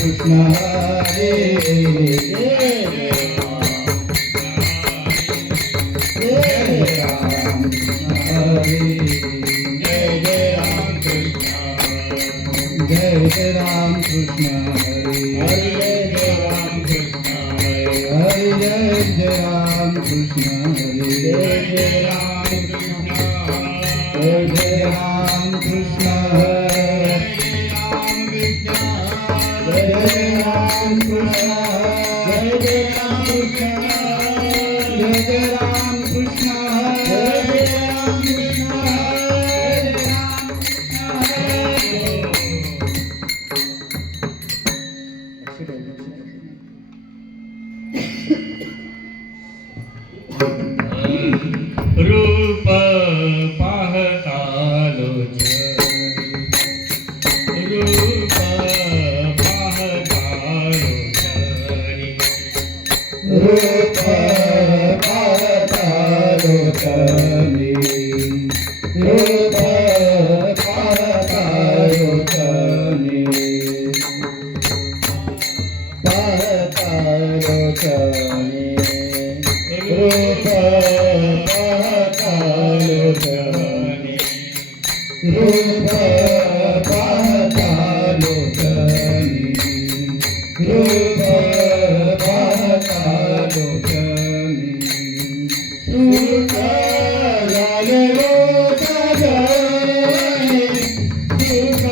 कृष्ण हरे जय जय राम कृष्ण हरे हरे जय राम कृष्ण हरे हरे जय जय राम कृष्ण हरे जय जय राम कृष्ण हरे जय जय राम कृष्ण जय जय राम कृष्ण जय जय राम कृष्ण जय जय राम कृष्ण रूप पाहता रूप पाहता रूप पाहता लोचनी रूप पाहता लोचनी पाहता लोचनी रूप पाहता लोचनी रूप पाहता लोचनी रूप पाहता लोचनी सुख झाले रोजगारी सुख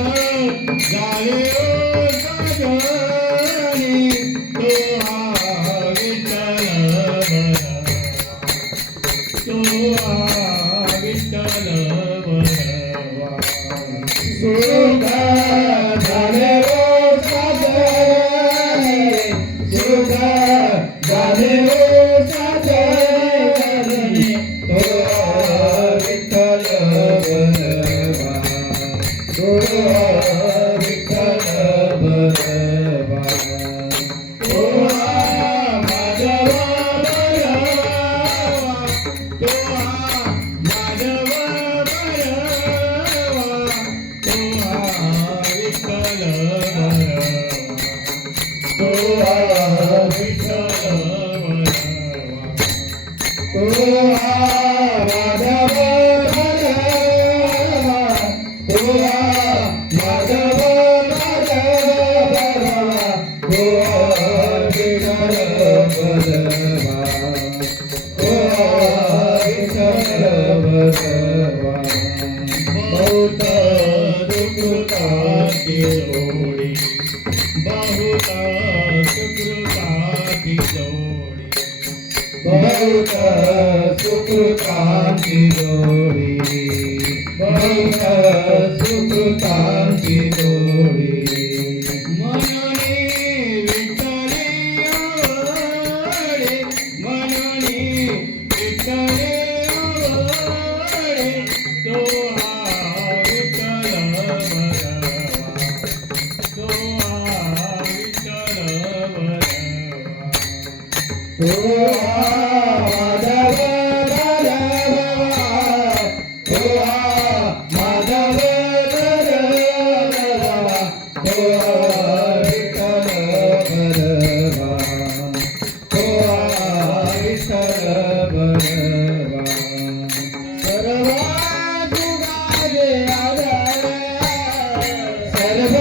झाले रोजगारी तो हा विठ्ठल बरवा सुख झाले रोजगारी सुख झाले रोजगारी तो विठ्ठल बरवा तो विठ्ठल बरवा तो माधव बरवा तो माधव बरवा तो विठ्ठल बरवा तो विठ्ठल बरवा तो माधव बरवा तो माधव बरवा तो विठ्ठल बरवा तो विठ्ठल बरवा बहुत दुःखाची जोडी बहुत सुकृताची जोडी बहुत सुकृताची जोडी बहुत सुकृताची जोडी मनोनी विठ्ठले आवडे मनोनी विठ्ठले आवडे तो हा विठ्ठल बरवा तो हा विठ्ठल बरवा तो माधव बरवा तो माधव बरवा तो विठ्ठल बरवा तो विठ्ठल बरवा सर्व सुखाचे आधार सर्व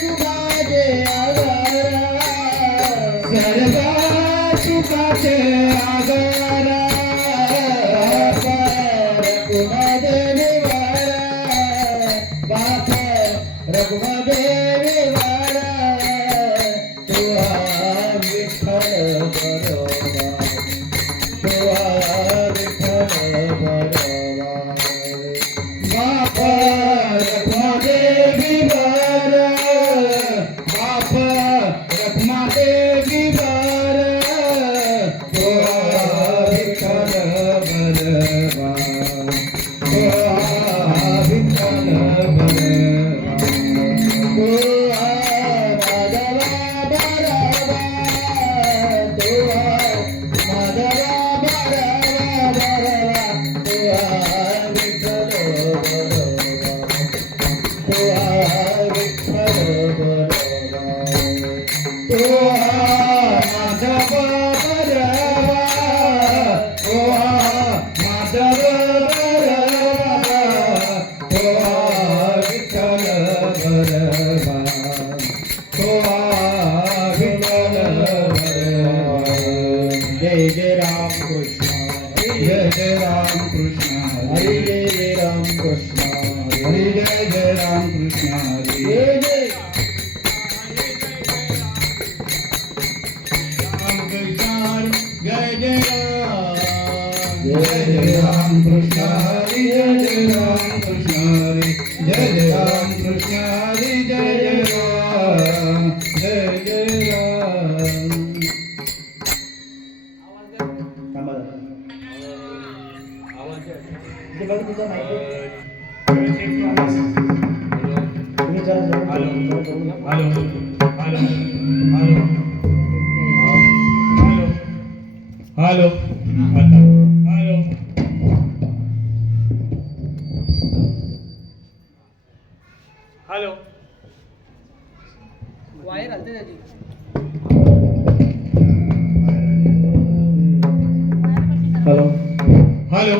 सुखाचे आधार सर्व सुखाचे आधार रघुदेवी वारा बाप रघुदेवी वारा तू विठ्ठल बरवा तू विठ्ठल बरवा बाप रघुदेवी वारा बाप रघुदेवी वारा तू विठ्ठल बरवा तू विठ्ठल बरवा जय जय राम कृष्ण हरी जय जय राम कृष्ण हरी जय जय जय जय राम कृष्ण हरी जय जय राम कृष्ण हरी जय जय राम कृष्ण हरी जय जय राम जय जय राम हॅलो हॅलो वायर हलते त्याची हॅलो हॅलो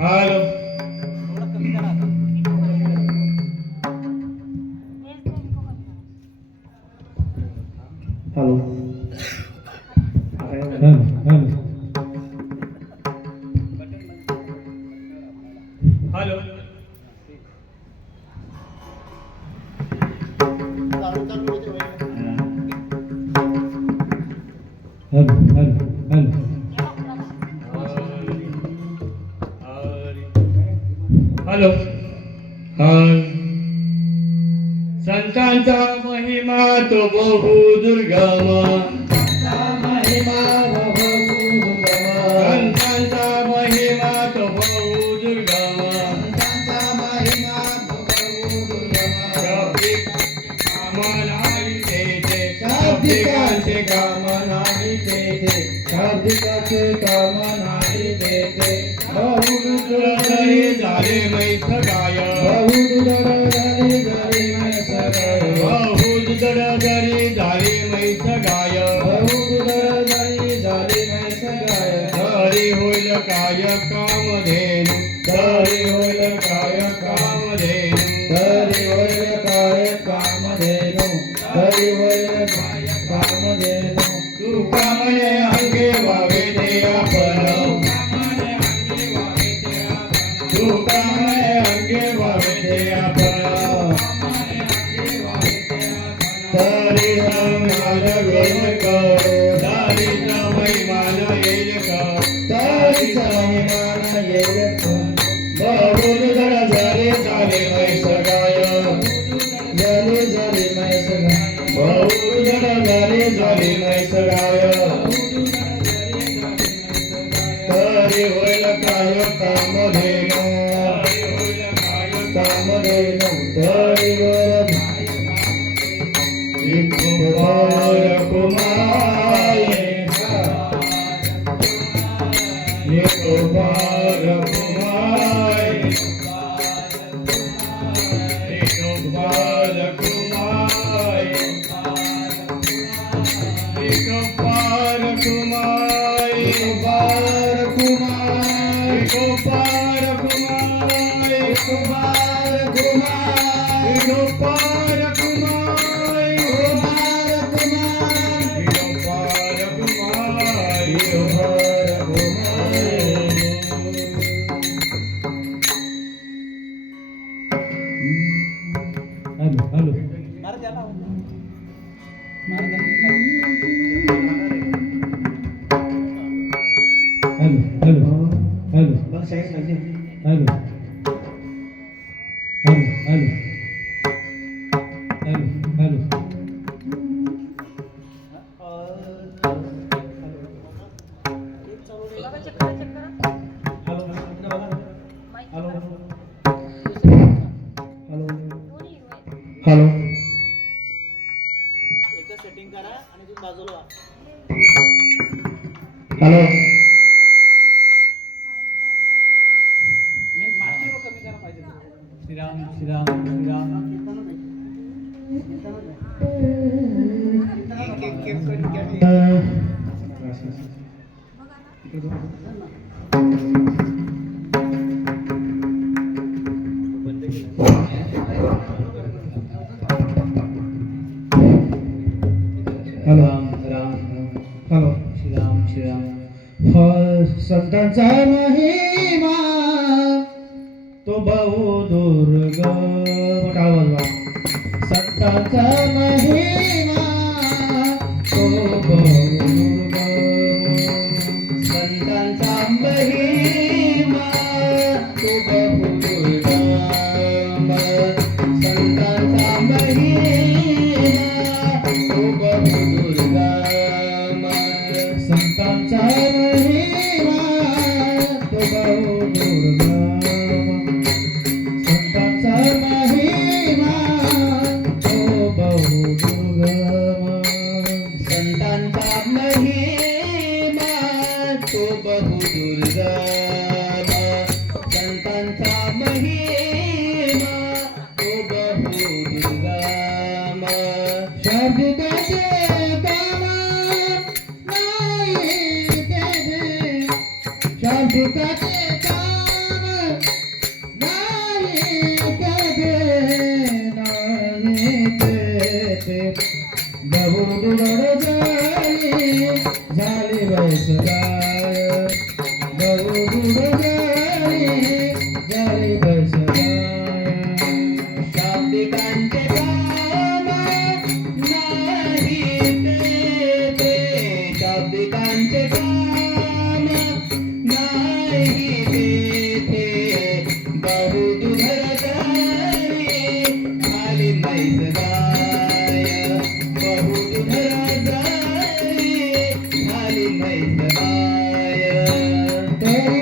हॅलो थोडं कमी करा आता हॅलो हॅलो हॅलो संतांचा महिमा तो बहु दुर्गम महिमा बहु दुर्गम संतांचा महिमा तो बहु दुर्गम संतांचा महिमा बहु दुर्गम शाब्दिकांचे काम नाही तेथे शाब्दिकाचे काम नाही तेथे बहुदुर्गरी झाले मैथ गाय बहुदुर्गरी झाले मैस गाय बहुदुर्गरी झाले मैथ गाय बहुदुर्गरी झाले मैस गाय हरी होईल काय कामधेनु हरी होईल काय कामधेनु हरी होईल काय कामधेनु हरी होईल काय कामधेनु तू कामने अंगे वावे ते आपण तू कामने अंगे वावे ते आपण तरी समाज येईल ग तरी महिमान येईल ग तरी महिमान येईल बहु झाले झाले मैस गाय झाले झाले मैस गाय बहु झाले झाले मैस गाय तरी होईल काय कामधेनु कामधेनु तरी होईल कुमार कुमार कुमार कुमार कुमार कुमार गोपाल कुमार कुमार कुमार गोपाल कुमार कुमार कुमार गोपाल कुमार कुमार गोपाल कुमार हॅलो मारा त्याला मारा त्याला हॅलो बघ साईड पाहिजे हॅलो हॅलो एकदा सेटिंग करा आणि तुम्ही बाजूला व्हा. हॅलो मेन मास्टर लो कमी करा पाहिजे श्रीराम श्रीराम श्रीराम हॅलो हॅलो श्रीराम श्रीराम संतांचा महिमा तो बहुदुर्गम टाळ वाजवा. संतांचा महिमा तो बहुदुर्गम. संतांचा महिमा तो बहुदुर्गम. संतांचा महिमा तो बहुदुर्गम. संतांचा महिमा तो बहुदुर्गम. संतांचा महिमा तो बहुदुर्गम. संतांचा महिमा तो बहुदुर्गम. संतांचा महिमा तो बहुदुर्गम. शाब्दिकाचे काम नाही तेथे. शाब्दिकाचे काम नाही तेथे. बहुदुर्गम झाली वैसगाय. बहुदुर्गम झाली वैसगाय. शाब्दिकांचे काम नाही तेथे. शाब्दिकांचे काम नाही तेथे. बहुदुर्गम झाली वैसगाय. बहुदुर्गम झाली वैसगाय. तरी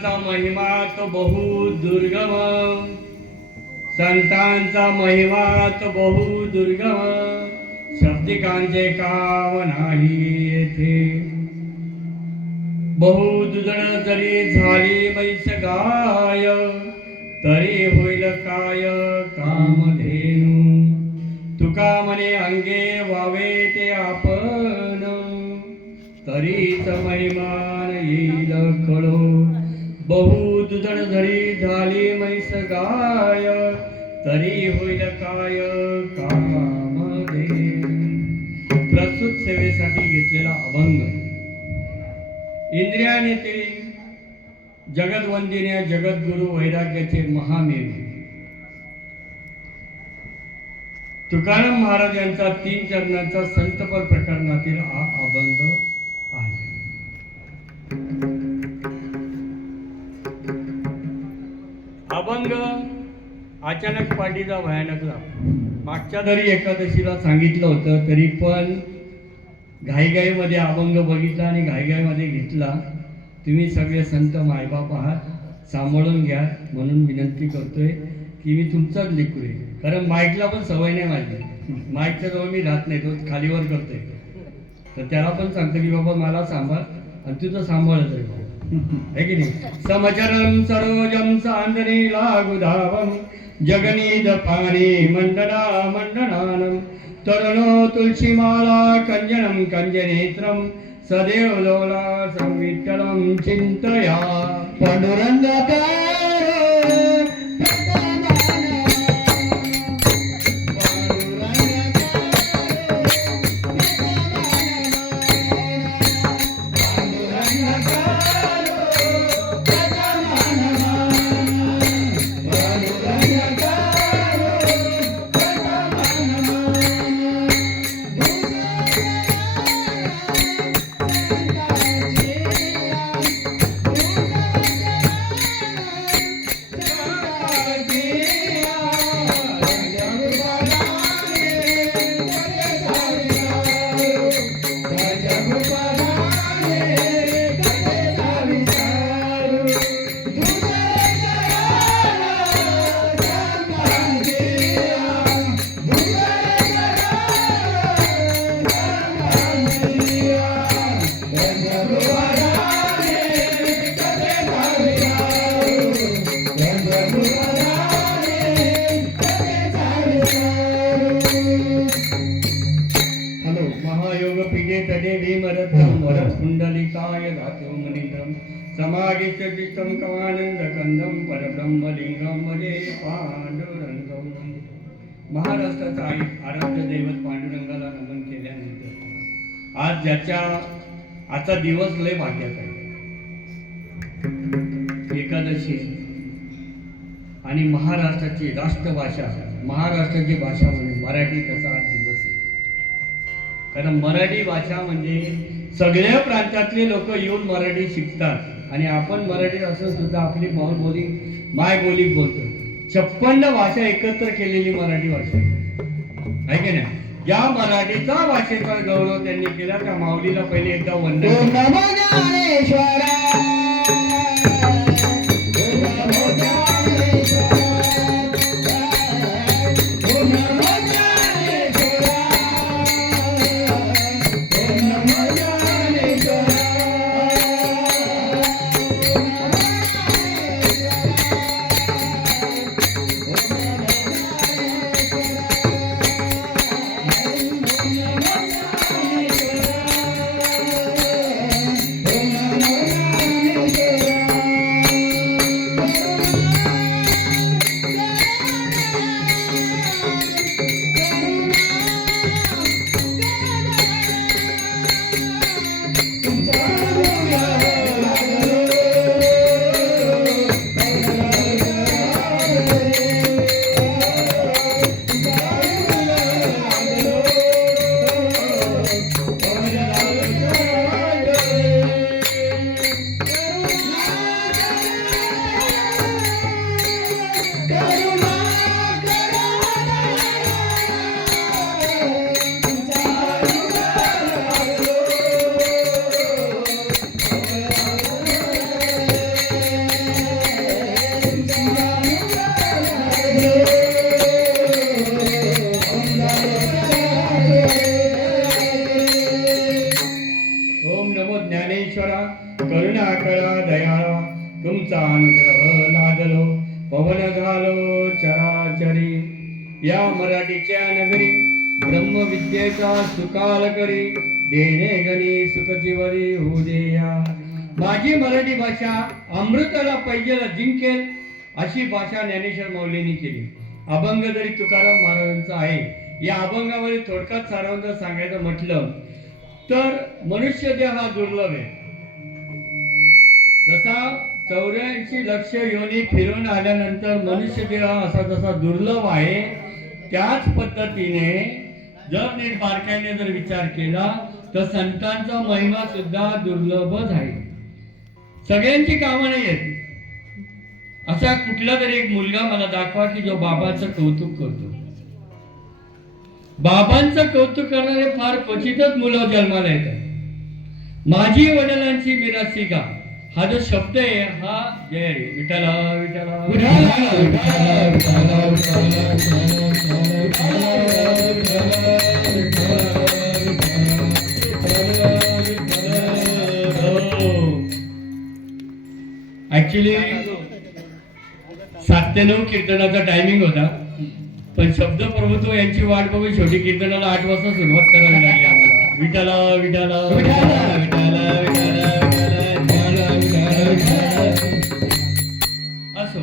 संतांचा महिमा तो बहु दुर्गम, संतांचा महिमा तो बहु दुर्गम, शब्दिकांचे काम नाही येथे. बहु दुधळ जरी झाली म्हैस गाय, तरी होईल काय कामधेनू. तुका म्हणे अंगे व्हावे ते आपण, तरीच महिमान येईल कळो. बहु दुधळ जरी झाली म्हैस गाय, तरी होईल काय कामधेनू. प्रस्तुत सेवेसाठी घेतलेला अभंग इंद्रियाने ते जगदवंदिन्या जगद्गुरु वैराग्याचे महामेरू तुकाराम महाराज यांचा 3 चरणांचा संतपर प्रकरणातील हा अभंग आहे. अभंग अचानक पाठीचा भयानक लाभ. मागच्या तरी एकादशीला सांगितलं होतं, तरी पण घाईघाईमध्ये अभंग बघितला आणि घाईघाईमध्ये घेतला. तुम्ही सगळे संत मायबाप आहात, सांभाळून घ्या म्हणून विनंती करतोय की मी तुमचाच लेकरू आहे. कारण माईकला पण सवय नाही माझी, माईकच्या जवळ मी राहत नाही, तो खालीवर करतोय. तर त्याला पण सांगतो की बाबा मला सांभाळ आणि तुझं सांभाळत आहे की नाही. समचरम सरोजम सांदने लागू धावम, जगनीद पाणी मंडना मंडनानम, तरुणो तुलसीमाला कंजनम कंजनेत्रम, सदैव लोला संविठ्ठलम चिंतया. पांडुरंगाकार कुंडलिकाय धातु मनिन्द्रम, समागिष्टं कमानंदकंदम, परब्रह्मलिंगम वदे पांडुरंगम. महाराष्ट्राचा आराध्य दैवत पांडुरंगाला नमन केल्यानंतर आज आजचा दिवस लय भाग्याचा आहे. एकादशी आणि महाराष्ट्राची राष्ट्रभाषा, महाराष्ट्राची भाषा म्हणजे मराठी, त्याचा आज दिवस आहे. कारण मराठी भाषा म्हणजे सगळ्या प्रांतातले लोक येऊन मराठी शिकतात आणि आपण मराठी असून सुद्धा आपली मायबोली बोलतो. 56 भाषा एकत्र केलेली मराठी भाषा आहे की नाही. या मराठीचा भाषेचा गौरव त्यांनी केला. त्या माऊलीला पहिले एकदा वंदन. अनुग्रह लादलो पवन झालो चराचरी या मराठीच्या नगरी ब्रह्मविद्येचा सुकाल करी देणे गणी सुखजीवरी होऊ देया. माझी मराठी भाषा अमृताला पैजेला जिंकेल अशी भाषा ज्ञानेश्वर माऊलींनी केली. अभंग जरी तुकाराम महाराजांचा आहे, या अभंगामध्ये थोडक्यात सारांश सांगायचं म्हटलं तर मनुष्य देह हा दुर्लभ आहे. जसा 84 लक्ष योनी फिरून आल्यानंतर मनुष्य देह असा जसा दुर्लभ आहे, त्याच पद्धतीने जर नीट बारकाईने जर विचार केला तर संतांचा महिमा सुद्धा दुर्लभच आहे. सगळ्यांची कामं नाही आहेत. असा कुठला तरी एक मुलगा मला दाखवा की जो बाबांचं कौतुक करतो. बाबांचं कौतुक करणारे फार क्वचितच मुलं जन्माला येतात. माझी वडिलांची मिरासी का हा जो शब्द आहे हा जय हरी विठ्ठला विठ्ठला ऍक्च्युली 7 ते 9 कीर्तनाचा टायमिंग होता, पण शब्द प्रभुत्व यांची वाट बघून शेवटी कीर्तनाला 8 वाजता सुरुवात करावी लागली आम्हाला. विठ्ठला विठ्ठला विठ्ठला विठ्ठला असो,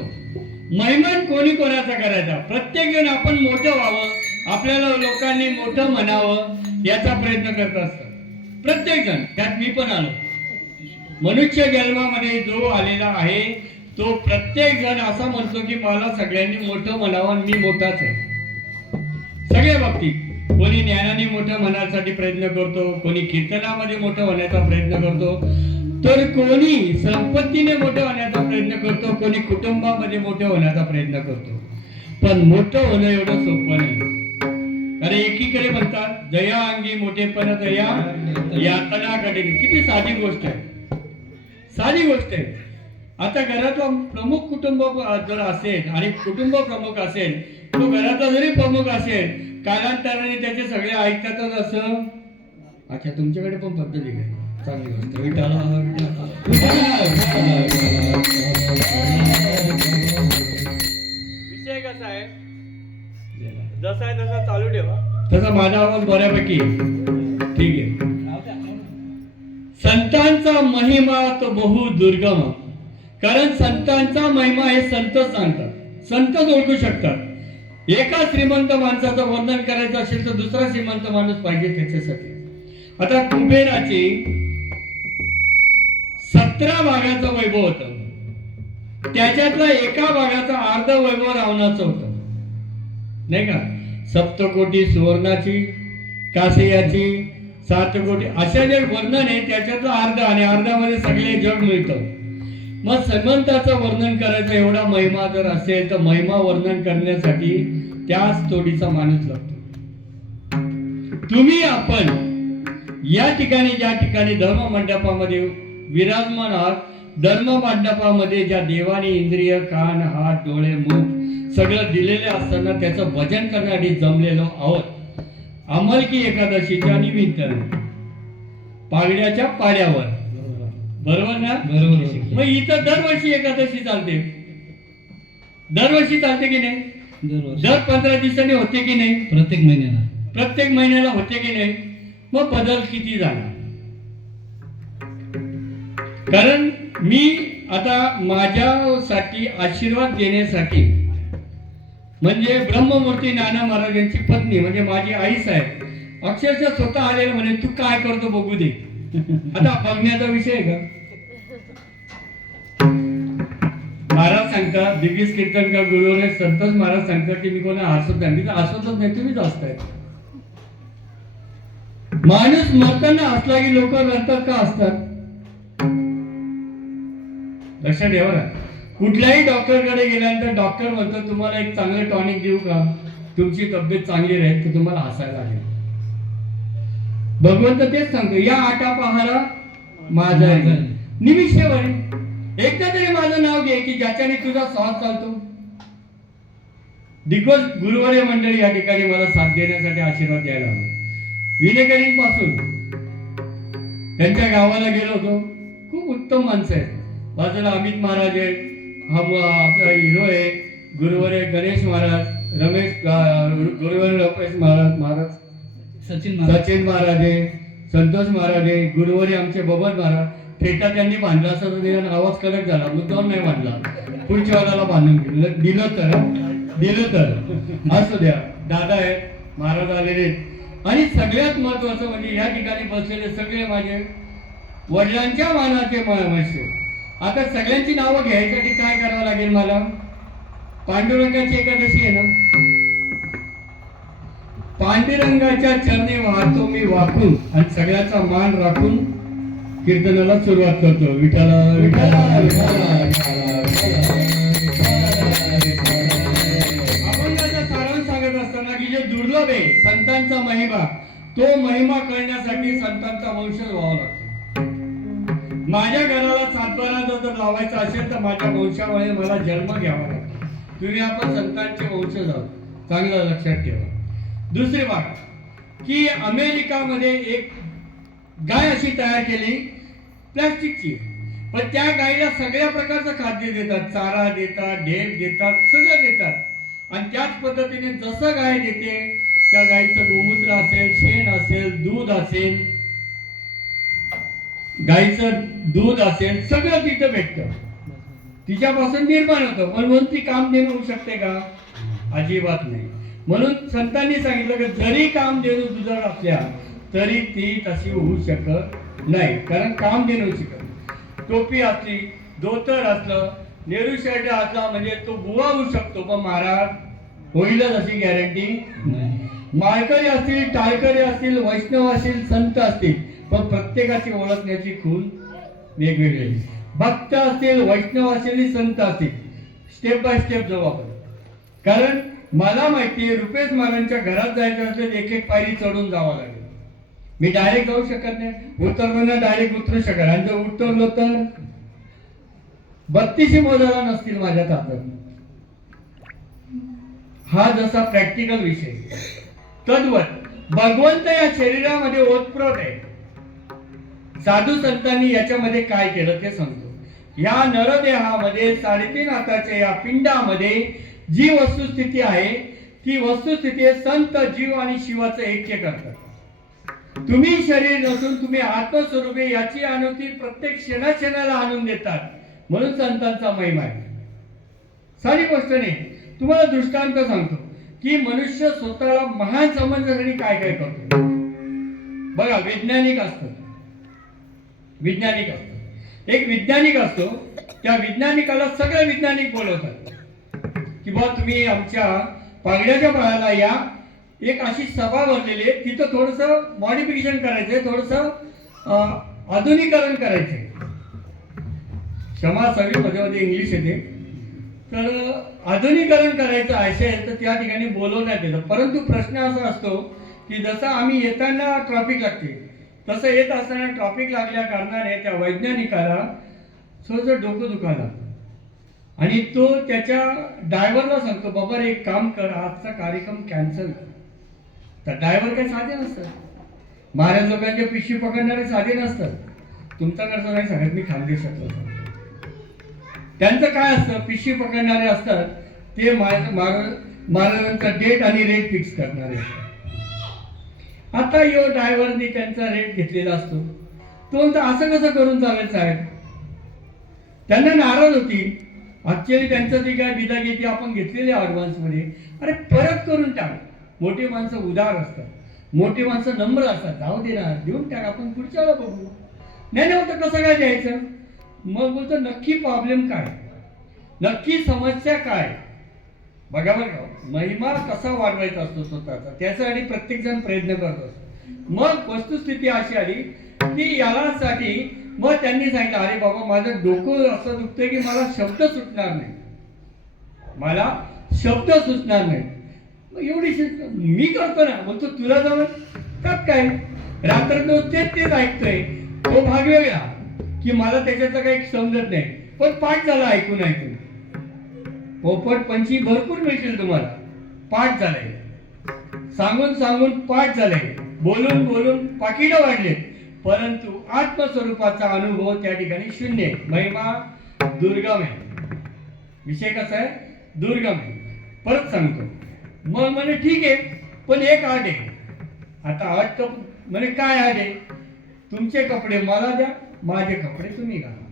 महिमान कोणी कोणाचा करायचा. प्रत्येक जण आपण मोठं व्हावं, आपल्याला लोकांनी मोठं म्हणावं याचा प्रयत्न करत असतात प्रत्येक जण. त्यात मी पण आलो. मनुष्य जन्मामध्ये जो आलेला आहे तो प्रत्येक जण असा म्हणतो की मला सगळ्यांनी मोठं म्हणावं, मी मोठाच आहे. सगळ्या बाबतीत कोणी ज्ञानाने मोठं म्हणायसाठी प्रयत्न करतो, कोणी कीर्तनामध्ये मोठं होण्याचा प्रयत्न करतो, तर कोणी संपत्तीने मोठं होण्याचा प्रयत्न करतो, कोणी कुटुंबामध्ये मोठं होण्याचा प्रयत्न करतो. पण मोठं होणं एवढं सोपं नाही. अरे एकीकडे म्हणतात जया अंगी मोठेपण दया यातना कठीण. किती साधी गोष्ट आहे, साधी गोष्ट आहे. आता घरातला प्रमुख कुटुंब जर असेल आणि कुटुंब प्रमुख असेल, तो घराचा जरी प्रमुख असेल, कालांतराने त्याचे सगळे ऐकतातच असं. अच्छा, तुमच्याकडे पण पद्धती आहे, चांगली गोष्ट. विषय कसा आहे, जसा आहे तसा चालू ठेवा. तसा माझा आवाज बऱ्यापैकी ठीक आहे. संतांचा महिमा तो बहु दुर्गम, कारण संतांचा महिमा हे संत सांगतात, संतच ओळखू शकतात. एका श्रीमंत माणसाचं वर्णन करायचं असेल तर दुसरा श्रीमंत माणूस पाहिजे त्याच्यासाठी. आता कुबेराची 17 भागाचं वैभव होतं, त्याच्यातला एका भागाचा अर्ध वैभव रावणाचं होतं, नाही का. सप्तकोटी सुवर्णाची, कासयाची, 7 कोटी अशा जे वर्णन आहे त्याच्यातलं अर्ध, आणि अर्ध्यामध्ये सगळे जग मिळतं. मग श्रीमंताचं वर्णन करायचं एवढा महिमा जर असेल तर महिमा वर्णन करण्यासाठी त्याच तोडीचा माणूस लागतो. तुम्ही आपण या ठिकाणी ज्या ठिकाणी धर्म मंडपामध्ये विराजमान आहात, धर्म मंडपामध्ये ज्या देवाने इंद्रिय, कान, हात, डोळे, मुख सगळं दिलेले असताना त्याचं भजन करण्यासाठी जमलेलो आहोत. अंमलकी एकादशीच्या निमित्ताने पागड्याच्या पाड्यावर, बरोबर ना? बरोबर. मग इथं दरवर्षी एकादशी चालते, दरवर्षी चालते की नाही? दर 15 दिवसांनी होते की नाही? प्रत्येक महिन्याला होते की नाही? मग बदल किती झाला? कारण मी आता माझ्यासाठी आशीर्वाद देण्यासाठी, म्हणजे ब्रह्ममूर्ती नाना महाराजांची पत्नी म्हणजे माझी आई साहेब अक्षरशः स्वतः आलेलं म्हणे तू काय करतो बघू दे. आता बघण्याचा विषय आहे का? महाराज सांगतात, दिग्गज कीर्तनकार गुरुवर संतोष महाराज सांगतात की मी कोणा हसत नाही. मी हसतच नाही, तुम्हीच हसताय. माणूस मरताना हसला की लोक रडतात का हसतात? लक्षात ठेवा ना. कुठल्याही डॉक्टरकडे गेल्यानंतर डॉक्टर म्हणतो तुम्हाला एक चांगलं टॉनिक देऊ का, तुमची तब्येत चांगली राहील, तर तुम्हाला हसायला लागेल. भगवंत तेच सांगतो, या आटा पहारा माझा निमिषभर एकदा तरी माझं नाव घे की ज्याच्याने तुझा श्वास चालतो. दिग्गज गुरुवर्य मंडळी या ठिकाणी मला साथ देण्यासाठी आशीर्वाद द्यायला हवे. विलेकरींपासून त्यांच्या गावाला गेलो होतो, खूप उत्तम माणसं आहेत. बाजूला अमित महाराज आहेत, आपला हिरो आहे गुरुवर्य गणेश महाराज, गुरुवर्य रमेश महाराज, सचिन महाराज, सचिन महाराज आहे, संतोष महाराज आहे, गुरुवर्य आमचे बबन महाराज. फेटा त्यांनी बांधला असता तर निदान आवाज कडक झाला, मुद्दाम नाही बांधला. पुढच्या वाल्याला बांधून दिलं तर असू द्या. दादा आहेत, महाराज आलेले आहेत. आणि सगळ्यात महत्वाचं म्हणजे या ठिकाणी बसलेले सगळे माझे वडिलांच्या मानाचे माणसे. आता सगळ्यांची नावं घ्यायसाठी काय करावं लागेल मला? पांडुरंगाची एकादशी आहे ना, पांडुरंगाच्या चरणी वाहतो मी वाकून आणि सगळ्याचा मान राखून कीर्तनाला सुरुवात करतो. विठाला विठाला अभंगाचा सारांश सांगत असताना की जे दुर्लभ आहे संतांचा महिमा, तो महिमा कळण्यासाठी संतांचा वंशज व्हावा लागतो. माझ्या घराला सातबारा जर लावायचा असेल तर माझ्या वंशामुळे मला जन्म घ्यावा लागतो. तुम्ही आपण संतांचे वंशज आहोत, चांगलं लक्षात ठेवा. दुसरी बात की अमेरिकामध्ये एक गाय अशी तयार केली प्लास्टिकची, पण त्या गायीला सगळ्या प्रकारचं खाद्य देतात, चारा देतात, ढेप देतात, सगळं देतात. आणि त्याच पद्धतीने जसं गाय देते त्या गायीचं गोमूत्र असेल, शेण असेल, दूध असेल, गायीचं दूध असेल, सगळं तिथं भेटतं. तिच्यापासून निर्माण होतं. पण म्हणून ती काम देणं होऊ शकते का? अजिबात नाही. म्हणून संतांनी सांगितलं की जरी काम देणं दुधाळ असल्या तरी ती तशी होऊ शकत नाही, कारण काम देणं होऊ शकत. टोपी असली, धोतर असलं, नेहरू शर्ट असला म्हणजे तो बुवा होऊ शकतो, पण महाराज होईलच अशी गॅरंटी नाही. माळकरी असतील, टाळकरी असतील, वैष्णव असतील, संत असतील, पण प्रत्येकाची ओळखण्याची खूण वेगवेगळी. भक्त असतील, वैष्णव असतील, संत असतील, स्टेप बाय स्टेप जाऊ आपण. कारण मला माहिती आहे रुपेश महाराजांच्या घरात जायचं असेल एक एक पायरी चढून जावं लागेल. मी डायरेक्ट जाऊ शकत नाही, उतरताना डायरेक्ट उतरू शकत. आणि जर उतरलो तर 32 मोजायला नसतील माझ्या ताब्यात. हा जसा प्रॅक्टिकल विषय. तद्वत भगवंत या शरीरामध्ये ओतप्रोत आहे. साधू संतांनी याच्यामध्ये काय केलं ते सांगतो. या नरदेहामध्ये 3.5 हाताच्या या पिंडामध्ये जी वस्तुस्थिती आहे ती वस्तुस्थिती संत, जीव आणि शिवाचं ऐक्य करतात. तुम्ही शरीर नसून तुम्ही आत्मस्वरूपे याची अनुभूती प्रत्येक क्षणाक्षणाला आणून देतात. म्हणून संतांचा महिमा आहे. साधी गोष्ट नाही. तुम्हाला दृष्टांत सांगतो की मनुष्य स्वतःला महान समजण्यासाठी काय काय करतो. बघा, वैज्ञानिक असतात, एक वैज्ञानिक असतो. त्या वैज्ञानिकाला सगळे वैज्ञानिक बोलवतात की बा तुम्ही आमच्या पागड्याच्या बाळाला या, एक अशी सभा भरलेली आहे, तिथं थोडंसं मॉडिफिकेशन करायचंय, थोडंसं आधुनिकरण करायचंय. क्षमा असावी, मध्ये इंग्लिश येते. तर आधुनिकरण करायचं असेल तर त्या ठिकाणी बोलवण्यात येतं. परंतु प्रश्न असा असतो की जसं आम्ही येताना ट्रॅफिक लागते, तसं येत असताना ट्रॅफिक लागल्या कारणाने त्या वैज्ञानिकाला थोडंसं डोकं दुखायला आणि तो त्याच्या ड्रायव्हरला सांगतो, बाबा एक काम कर, आजचा कार्यक्रम कॅन्सल. तर ड्रायव्हर काही साधे नसतात, महाराज लोकांचे पिशवी पकडणारे साधे नसतात. तुमचा खर्च नाही सांगत, मी खानदेशातलं सांगतो. त्यांचं काय असतं, पिशवी पकडणारे असतात ते महाराजांचा डेट आणि रेट फिक्स करणारे असतात. आता यो ड्रायव्हरनी त्यांचा रेट घेतलेला असतो. तो म्हणतो असं कसं करून चालेल साहेब. त्यांना नाराज होती. ऍक्च्युअली त्यांचं जे काय बिदागी ती आपण घेतलेली ऍडव्हान्स मध्ये, अरे परत करून टाक. मोठी माणसं उदार असतात, मोठी माणसं नम्र असतात, जाऊ दे ना, देऊन टाक, आपण पुढच्याला बघू. नाही होतं कसं काय द्यायचं. मग बोलतो नक्की प्रॉब्लेम काय, नक्की समस्या काय. बघा बरं का, महिमा कसा वाढवायचा असतो स्वतःचा, त्यासाठी प्रत्येक जण प्रयत्न करत असतो. मग वस्तुस्थिती अशी आली की यासाठी मग त्यांनी सांगितलं, अरे बाबा माझं डोकं असं दुखतंय की मला शब्द सुटणार नाही, मला शब्द सुचणार नाही. मग एवढी मी करतो ना, मग तो तुला जाऊन त्यात काय, रात्र तेच ऐकतोय. तो भाग वेगळा की मला त्याच्यातलं काही समजत नाही, पण पाठ झाला ऐकून. पोपट पंची भरपूर मिळतील तुम्हाला. पाठ झालंय, सांगून पाठ झालंय, बोलून पाकिटं वाढले, परंतु आत्मस्वरूपाचा अनुभव त्या ठिकाणी शून्य. महिमा दुर्गम आहे. विषय कसा आहे, दुर्गम आहे. परत सांगतो. मग म्हणे ठीक आहे, पण एक अट आहे. आता अट म्हणे काय अट आहे, तुमचे कपडे मला द्या, माझे कपडे तुम्ही घाला.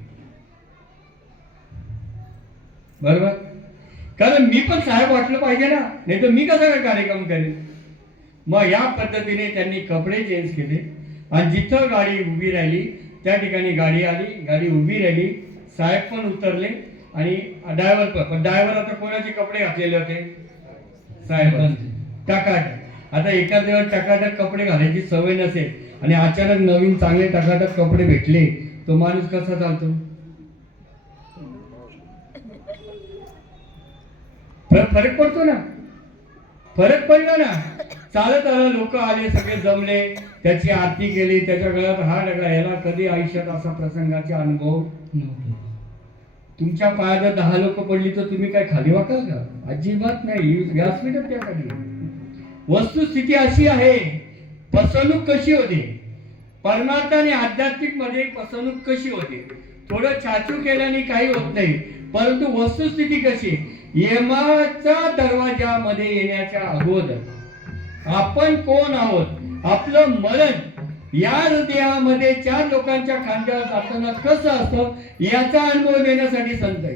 बरोबर, कारण मी पण साहेब वाटलं पाहिजे ना, नाही तर मी कसा काय कार्यक्रम करेन. मग या पद्धतीने त्यांनी कपडे चेंज केले आणि जिथं गाडी उभी राहिली त्या ठिकाणी गाडी आली, गाडी उभी राहिली, साहेब पण उतरले आणि ड्रायव्हर पण ड्रायव्हर आता कोणाचे कपडे घातलेले होते, साहेबांचे. टकाटक. आता एखाद्या टकाटक कपडे घालायची सवय नसेल आणि अचानक नवीन चांगले टकाटक कपडे भेटले, तो माणूस कसा चालतो. फरक पडतो ना, फरक पडला ना. चालत आला, लोक आले, सगळे जमले, त्याची आरती केली, त्याच्या गळ्यात हार टाकला. याला कधी आयुष्यात असा प्रसंगाचा अनुभव नव्हता. तुमच्या पायात 10 लोक पडली तर तुम्ही काय खाली वाकाल का, अजिबात नाही. व्यासपीठच त्यासाठी. वस्तुस्थिती अशी आहे, फसवणूक कशी होते परमार्थ आणि आध्यात्मिक मध्ये, फसवणूक कशी होते. थोडं छाछू केल्याने काही होत नाही, परंतु वस्तुस्थिती कशी, यमाच्या दरवाजामध्ये येण्याच्या अगोदर आपण कोण आहोत, आपलं मरण या हृदयामध्ये 4 लोकांच्या खांद्यावर जाताना कसं असतं याचा अनुभव देण्यासाठी संत आहे.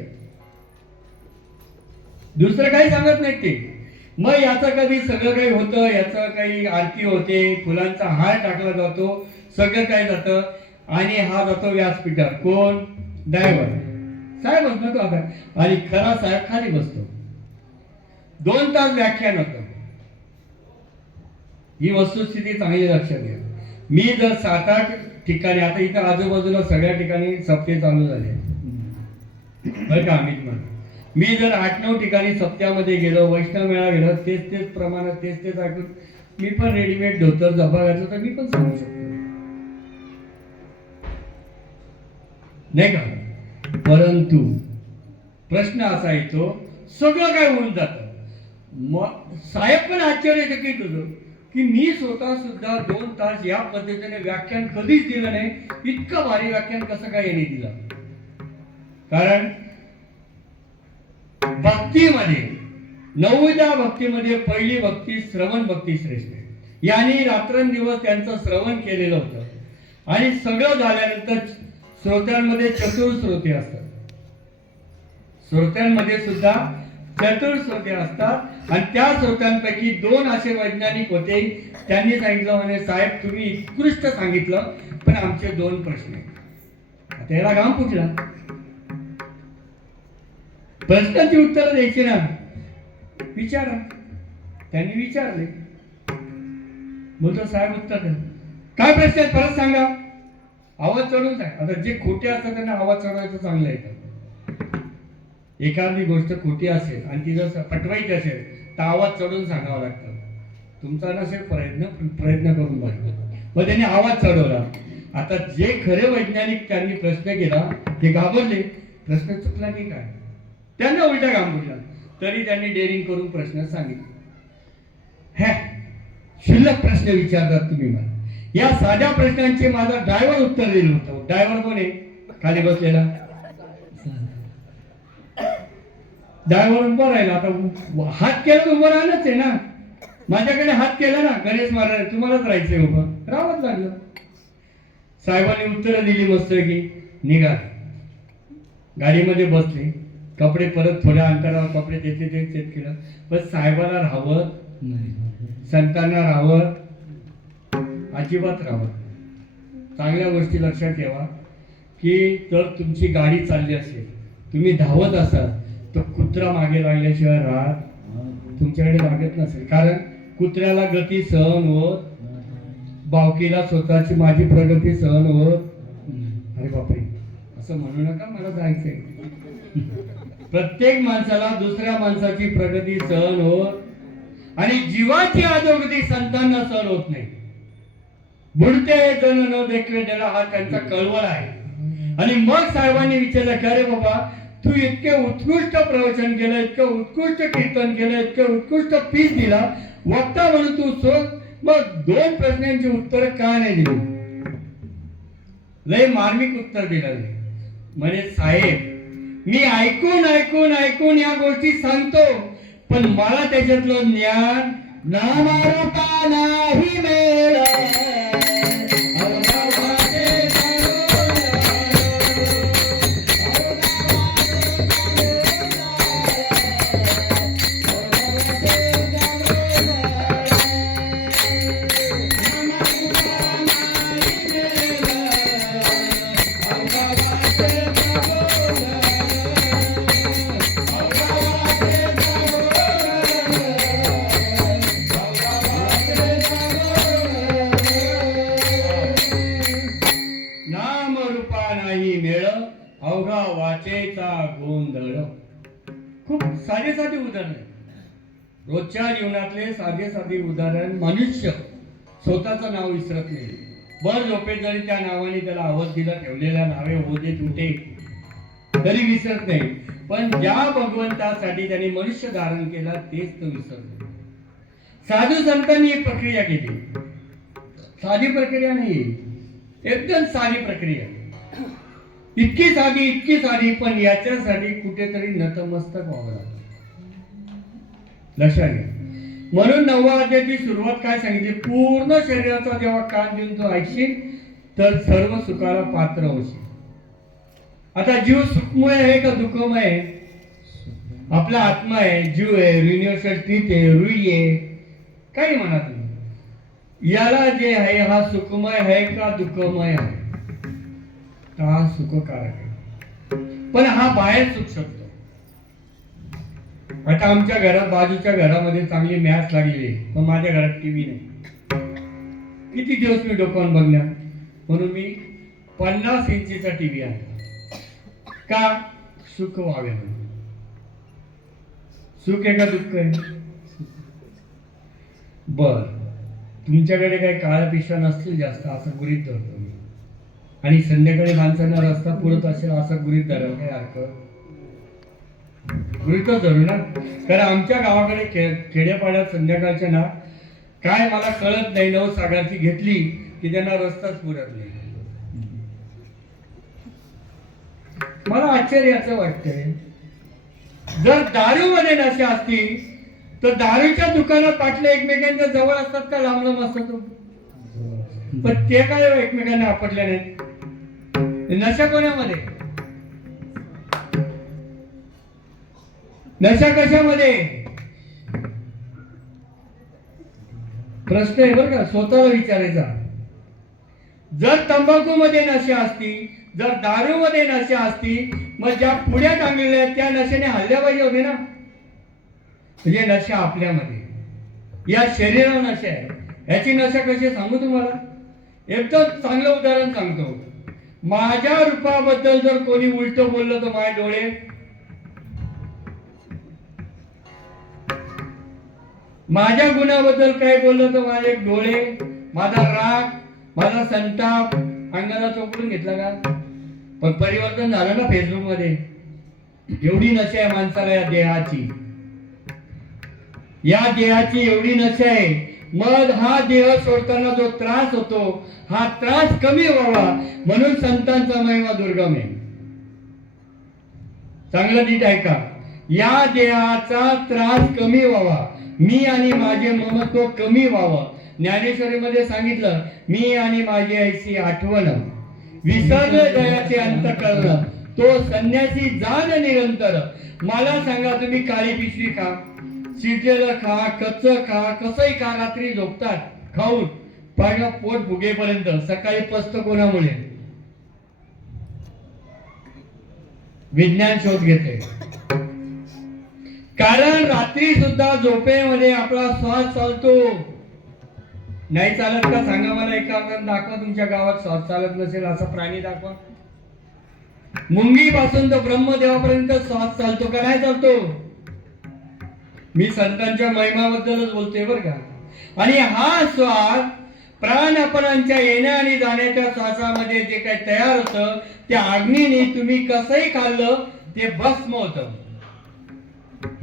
दुसरं काही सांगत नाही ते. मग याचं कधी सगळं काही होतं, याचं काही आरती होते, फुलांचा हार टाकला जातो, सगळं काय जातं आणि हा जातो व्यासपीठावर. कोण, ड्रायव्हर साहेब असतो तो आता, आणि खरा साहेब खाली बसतो. 2 तास व्याख्यान होतं. ही वस्तुस्थिती चांगली लक्षात घ्या. मी जर 7-8 ठिकाणी, आता इथं आजूबाजूला सगळ्या ठिकाणी सप्ते चालू झाले बरं का अमित म्हणून, मी जर 8-9 ठिकाणी सप्त्यामध्ये गेलो, वैष्णव मेळा गेलो, तेच प्रमाणात तेच ऐकून मी पण रेडीमेड धोतर झपा घातलं तर मी पण सांगू शकतो, नाही का. परंतु प्रश्न असा येतो, सगळं काय होऊन जातं. मग साहेब पण आश्चर्यचकित होतो की मी स्वतः सुद्धा 2 तास या पद्धतीने व्याख्यान कधीच दिलं नाही, इतकं भारी व्याख्यान कसं काय यांनी दिलं. कारण भक्तीमध्ये 9व्या भक्तीमध्ये पहिली भक्ती श्रवण भक्ती श्रेष्ठ आहे. यांनी रात्रंदिवस त्यांचं श्रवण केलेलं होतं आणि सगळं झाल्यानंतर श्रोत्यांमध्ये चतुर्श्रोते असतात. श्रोत्यांमध्ये सुद्धा चतुर्श्रोते असतात आणि त्या श्रोत्यांपैकी 2 असे वैज्ञानिक होते. त्यांनी सांगितलं, म्हणे साहेब तुम्ही उत्कृष्ट सांगितलं, पण आमचे 2 प्रश्न आहेत. आता याला घाम फुटला. प्रश्नाची उत्तर द्यायची ना, विचारा. त्यांनी विचारले. बोलतो साहेब उत्तर द्या. काय प्रश्न आहे परत सांगा. आवाज चढवून सांग. आता जे खोटे असतात त्यांना आवाज चढवायचं चांगलं येतं. एखादी गोष्ट खोटी असेल आणि ती जर पटवायची असेल तर आवाज चढवून सांगावं लागतं. तुमचा नसेल प्रयत्न करून बघा. मग त्यांनी आवाज चढवला. आता जे खरे वैज्ञानिक त्यांनी प्रश्न केला ते घाबरले. प्रश्न चुकला की काय, त्यांना उलटा घाबरला. तरी त्यांनी डेअरिंग करून प्रश्न सांगितले. शिल्लक प्रश्न विचारतात तुम्ही मला. या साध्या प्रश्नांचे माझा ड्रायव्हर उत्तर दिलं होतं. ड्रायव्हर कोण आहे खाली बसलेला, ड्रायव्हर उभा राहिला. आता हात केला तर उभं राहिलंच आहे ना. माझ्याकडे हात केला ना, गणेश महाराज तुम्हालाच राहायचंय उभं, राहावंच लागलं. साहेबांनी उत्तरं दिली मस्त की निघा. गाडीमध्ये बसले. कपडे परत थोड्या अंतरावर कपडे देते ते चेक केलं. पण साहेबाला राहावं नाही, संतांना राहावं अजिबात राहावं. चांगल्या गोष्टी लक्षात ठेवा की जर तुमची गाडी चालली असेल, तुम्ही धावत असाल तर कुत्रा मागे लागल्याशिवाय राहत तुमच्याकडे लागत नसेल. कारण कुत्र्याला गती सहन होत, बावकीला स्वतःची माझी प्रगती सहन होत. अरे बापरे, असं म्हणू नका, मला जायचंय. प्रत्येक माणसाला दुसऱ्या माणसाची प्रगती सहन होत आणि जीवाची अधोगती संतांना सहन होत नाही. बुडते जण न देखवे त्याला हा त्यांचा कळवळ आहे. आणि मग साहेबांनी विचारलं की अरे बाबा तू इतके उत्कृष्ट प्रवचन केलं, इतकं उत्कृष्ट कीर्तन केलं, इतकं उत्कृष्ट पीस दिला, वक्ता म्हणून तू सोड, मग 2 प्रश्नांची उत्तर का नाही दिली. लय मार्मिक उत्तर दिलं. म्हणे साहेब मी ऐकून ऐकून ऐकून या गोष्टी सांगतो, पण मला त्याच्यातलं ज्ञान नामारूपा नाही मेळ नाम रूपा नाही मेळ अवघा वाचेचा गोंधळ. खूप साधे साधे उदाहरण आहे. रोजच्या जीवनातले साधे साधे उदाहरण. मनुष्य स्वतःचं नाव विसरत नाही. बर झोपेत जरी त्या नावाने त्याला अवधीला ठेवलेल्या नावे होते तुटे तरी विसरत नाही, पण ज्या भगवंतासाठी त्याने मनुष्य धारण केला तेच तो विसरत नाही. साधू संतांनी एक प्रक्रिया केली. साधी प्रक्रिया नाही, एकदम साधी प्रक्रिया. इतकी साधी पण याच्यासाठी कुठेतरी नतमस्तक व्हावं लागतं. लक्षात घ्या. म्हणून 9व्या अध्यायाची सुरुवात काय सांगितली? पूर्ण शरीराचा जेव्हा कान देऊन तो ऐकशील तर सर्व सुखाला पात्र होशील. आता जीव सुखमय आहे का दुःखमय आहे? आपला आत्मा आहे, जीव आहे, युनिव्हर्सल ट्रीथ आहे, रुई आहे, काही म्हणा तुम्ही. याला जे आहे हा सुखमय आहे का दुःखमय आहे? तर हा सुखकारक आहे, पण हा बाहेर सुख शकतो. आता आमच्या घरात, बाजूच्या घरामध्ये चांगली मॅच लागलेली आहे, पण माझ्या घरात टीव्ही नाही. किती दिवस मी डोकावून बघणार? म्हणून मी 50 इंचीचा टीव्ही आणला. का? सुख व्हावे म्हणून. सुख आहे का दुःख आहे? बर, तुमच्याकडे काही काळ्या पिशव्या नसतील जास्त असं गृहीत धरतो मी, आणि संध्याकाळी माणसांना रस्ता पुरत असेल असं गृहीत धरायला काही हरकत? गृहीतच धरू ना. कारण आमच्या गावाकडे खेड्यापाड्यात संध्याकाळच्या ना काय मला कळत नाही, नवसागरची घेतली की त्यांना रस्ताच पुरत नाही. मला आश्चर्याचं वाटतंय, जर दारूमध्ये नशा असतील तर दारूच्या दुकानात बाटल्या एकमेकांच्या जवळ असतात का लांब लांब असतात? पण ते काय एकमेकांना आपटल्या नाहीत. नशा कोणामध्ये? नशा कशामध्ये? प्रश्न आहे बरं का, स्वतःला विचारायचा. जर तंबाखू मध्ये नशा असती, जर दारू मध्ये नशा असती, मग ज्या पुढ्या टांगलेल्या त्या नशेने हल्ल्या पाहिजे होते ना. म्हणजे नशा आपल्यामध्ये, या शरीरावर नशा आहे. याची नशा कशी सांगू तुम्हाला? एकदम चांगलं उदाहरण सांगतो. माझ्या रूपाबद्दल जर कोणी उलट बोललं तर माझे डोळे, माझ्या गुणाबद्दल काय बोललं तर माझे डोळे, माझा राग, माझा संताप अंगाला चोपडून घेतला का? पण परिवर्तन झालं ना फेसबुक मध्ये. एवढी नशा आहे माणसाला या देहाची, या देहाची एवढी नशा आहे. मग हा देह सोडताना जो त्रास होतो, हा त्रास कमी व्हावा म्हणून संतांचा महिमा दुर्गम आहे. चांगलं नीट ऐका. या देहाचा त्रास कमी व्हावा, मी आणि माझे ममत्व कमी व्हावं. ज्ञानेश्वरीमध्ये सांगितलं, मी आणि माझी ऐसी आठवण, विसरलं दयाचे अंत कळलं, तो संन्यासी जाण निरंतर. मला सांगा, तुम्ही काळी पिशवी खा, शिजलेलं खा, कच्च खा, कसंही खा, रात्री झोपतात खाऊन पण पोट फुगेपर्यंत, सकाळी पस्त कोणामुळे? विज्ञान शोध घेते. कारण रात्री सुद्धा झोपेमध्ये आपला श्वास चालतो. नाही चालत का? सांगा मला एखादं दाखवा तुमच्या गावात श्वास चालत नसेल असा प्राणी दाखवा. मुंगी पासून तर ब्रह्मदेवापर्यंत श्वास चालतो का नाही चालतो? मी संतांच्या महिमाबद्दलच बोलतोय बरं का. आणि हा श्वास प्राणपणांच्या येण्या आणि जाण्याच्या श्वासामध्ये जे काही तयार होतं, त्या अग्नीने तुम्ही कसंही खाल्लं ते भस्म होतं.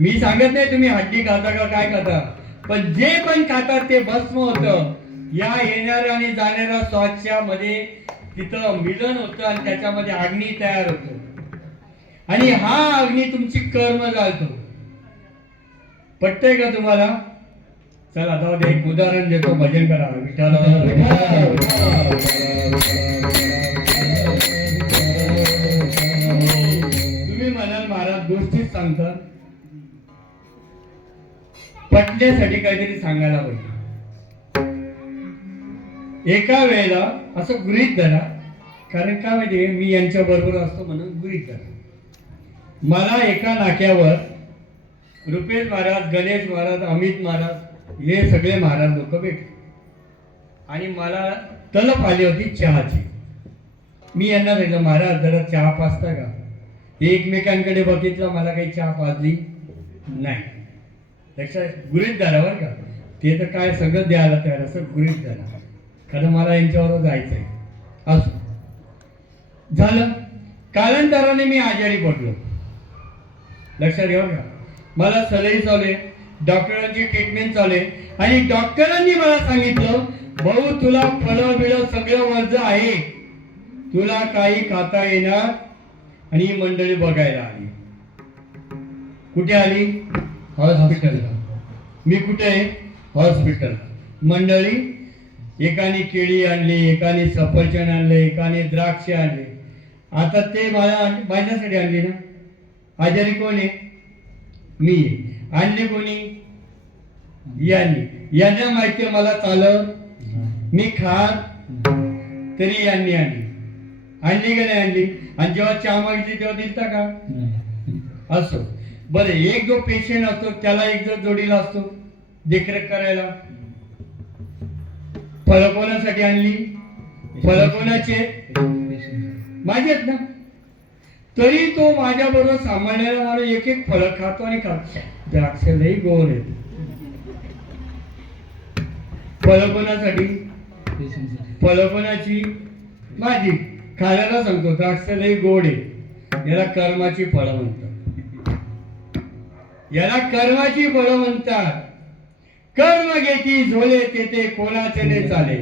मी सांगत नाही तुम्ही हड्डी खाता का काय खाता, पण जे पण खातात ते भस्म होतं. या येणाऱ्या आणि जाणाऱ्या श्वासाच्या मध्ये तिथं मिलन होतं आणि त्याच्यामध्ये अग्नी तयार होतो. आणि हा अग्नी तुमची कर्म जाळतो. पटतंय का तुम्हाला? चला जाऊ दे, एक उदाहरण देतो, भजन करा. विठाला तुम्ही म्हणाल महाराज गोष्टीच सांगता, पटण्यासाठी काहीतरी सांगायला पाहिजे. एका वेळेला असं गृहीत धरा, कारण काय माहितीये, मी यांच्या बरोबर असतो म्हणून गृहीत धरा. मला एका नाक्यावर रुपेश महाराज, गणेश महाराज, अमित महाराज हे सगळे महाराज लोक भेटले आणि मला तलप आली होती चहाची. मी यांना सांगितलं, महाराज जरा चहा पाजता का? हे एकमेकांकडे बघितलं, मला काही चहा पाजली नाही. लक्षात गृहीत धरा बरं का, ते तर काय सगळं द्यायला तयार, असं गृहीत धरा, कारण मला यांच्याबरोबर जायचंय. असं झालं. कालांतराने मी आजारी पडलो. लक्षात घ्या का, मला सलई चालू, डॉक्टरांची ट्रीटमेंट चालू आहे आणि डॉक्टरांनी मला सांगितलं, भाऊ तुला फळं बिळं सगळं वर्ज आहे, तुला काही खाता येणार. आणि ही मंडळी बघायला आली. कुठे आली? हॉस्पिटलला. मी कुठे आहे? हॉस्पिटलला. मंडळी एकाने केळी आणली, एकाने सफरचंद आणले, एकाने द्राक्ष आणले. आता ते माझ्यासाठी आणली ना. आजारी कोण आहे? मी. आणली कोणी? यांनी. यांना माहिती आहे मला चालत, मी खात, तरी यांनी आणली. आणली का नाही आणली? आणि जेव्हा चहा मागितली तेव्हा दिलता का? असो. बरं, एक जो पेशंट असतो त्याला एक जर जोडीला असतो देखरेख करायला. फळं कोणासाठी आणली? फळं कोणाचे? माझी आहेत ना. तरी तो माझ्या बरोबर सांभाळण्याला मला एक एक फळं खातो आणि खातो. द्राक्ष लई गोड आहेत. फळं कोणासाठी? फळं कोणाची? माझी. खाण्याला सांगतो द्राक्ष लई गोड आहे, याला कर्माची फळं म्हणतात. याला कर्माची फळं म्हणतात. कर्म घेती झोले तेथे कोणाचे ने चाले.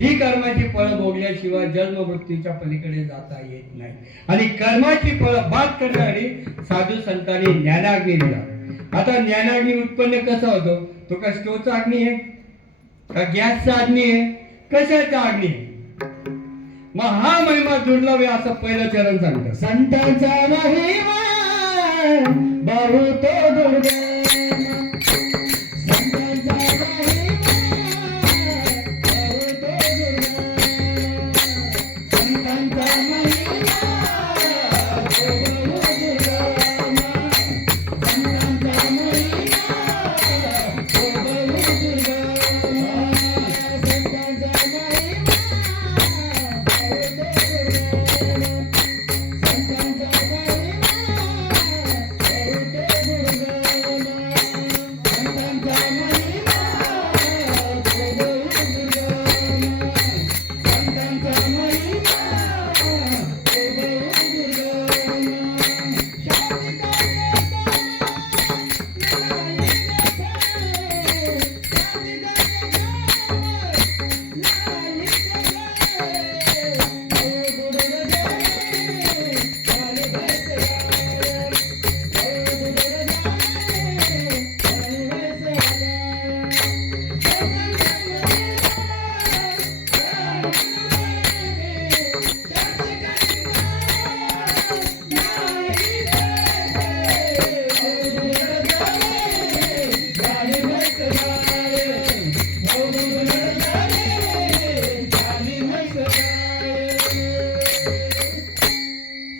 ही कर्माची फळं भोगल्याशिवाय जन्म मृत्यूच्या पलीकडे जाता येत नाही. आणि कर्माची फळं बाद करणारी साधू संतांनी ज्ञानाग्नी दिला. आता ज्ञानाग्नी उत्पन्न कसा होतो? तो का स्टोवचा अग्नी आहे का गॅसचा अग्नी आहे? कशाचा अग्नी आहे? मग हा महिमा दुर्लभ आहे असं पहिलं चरण सांगतं. संतांचा महिमा बहुत दुर्लभ.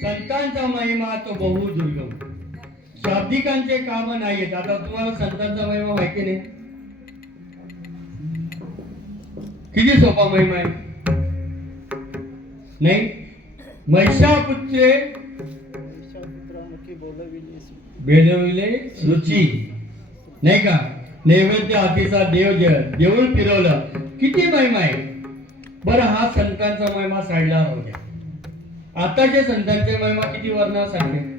संतांचा महिमा तो बहु दुर्गम. शाब्दिकांचे काम नाहीत. आता तुम्हाला संतांचा महिमा माहिती नाही? किती सोपा महिमा आहे नाही? महिषापुत्रे बेलविले रुची नाही का? नैवेद्य हातीचा देव देऊळ फिरवलं. किती महिमा आहे बरं. हा संतांचा महिमा साईडला राहू द्या. आताच्या संतांचे महिमा किती वर्णन सांगते.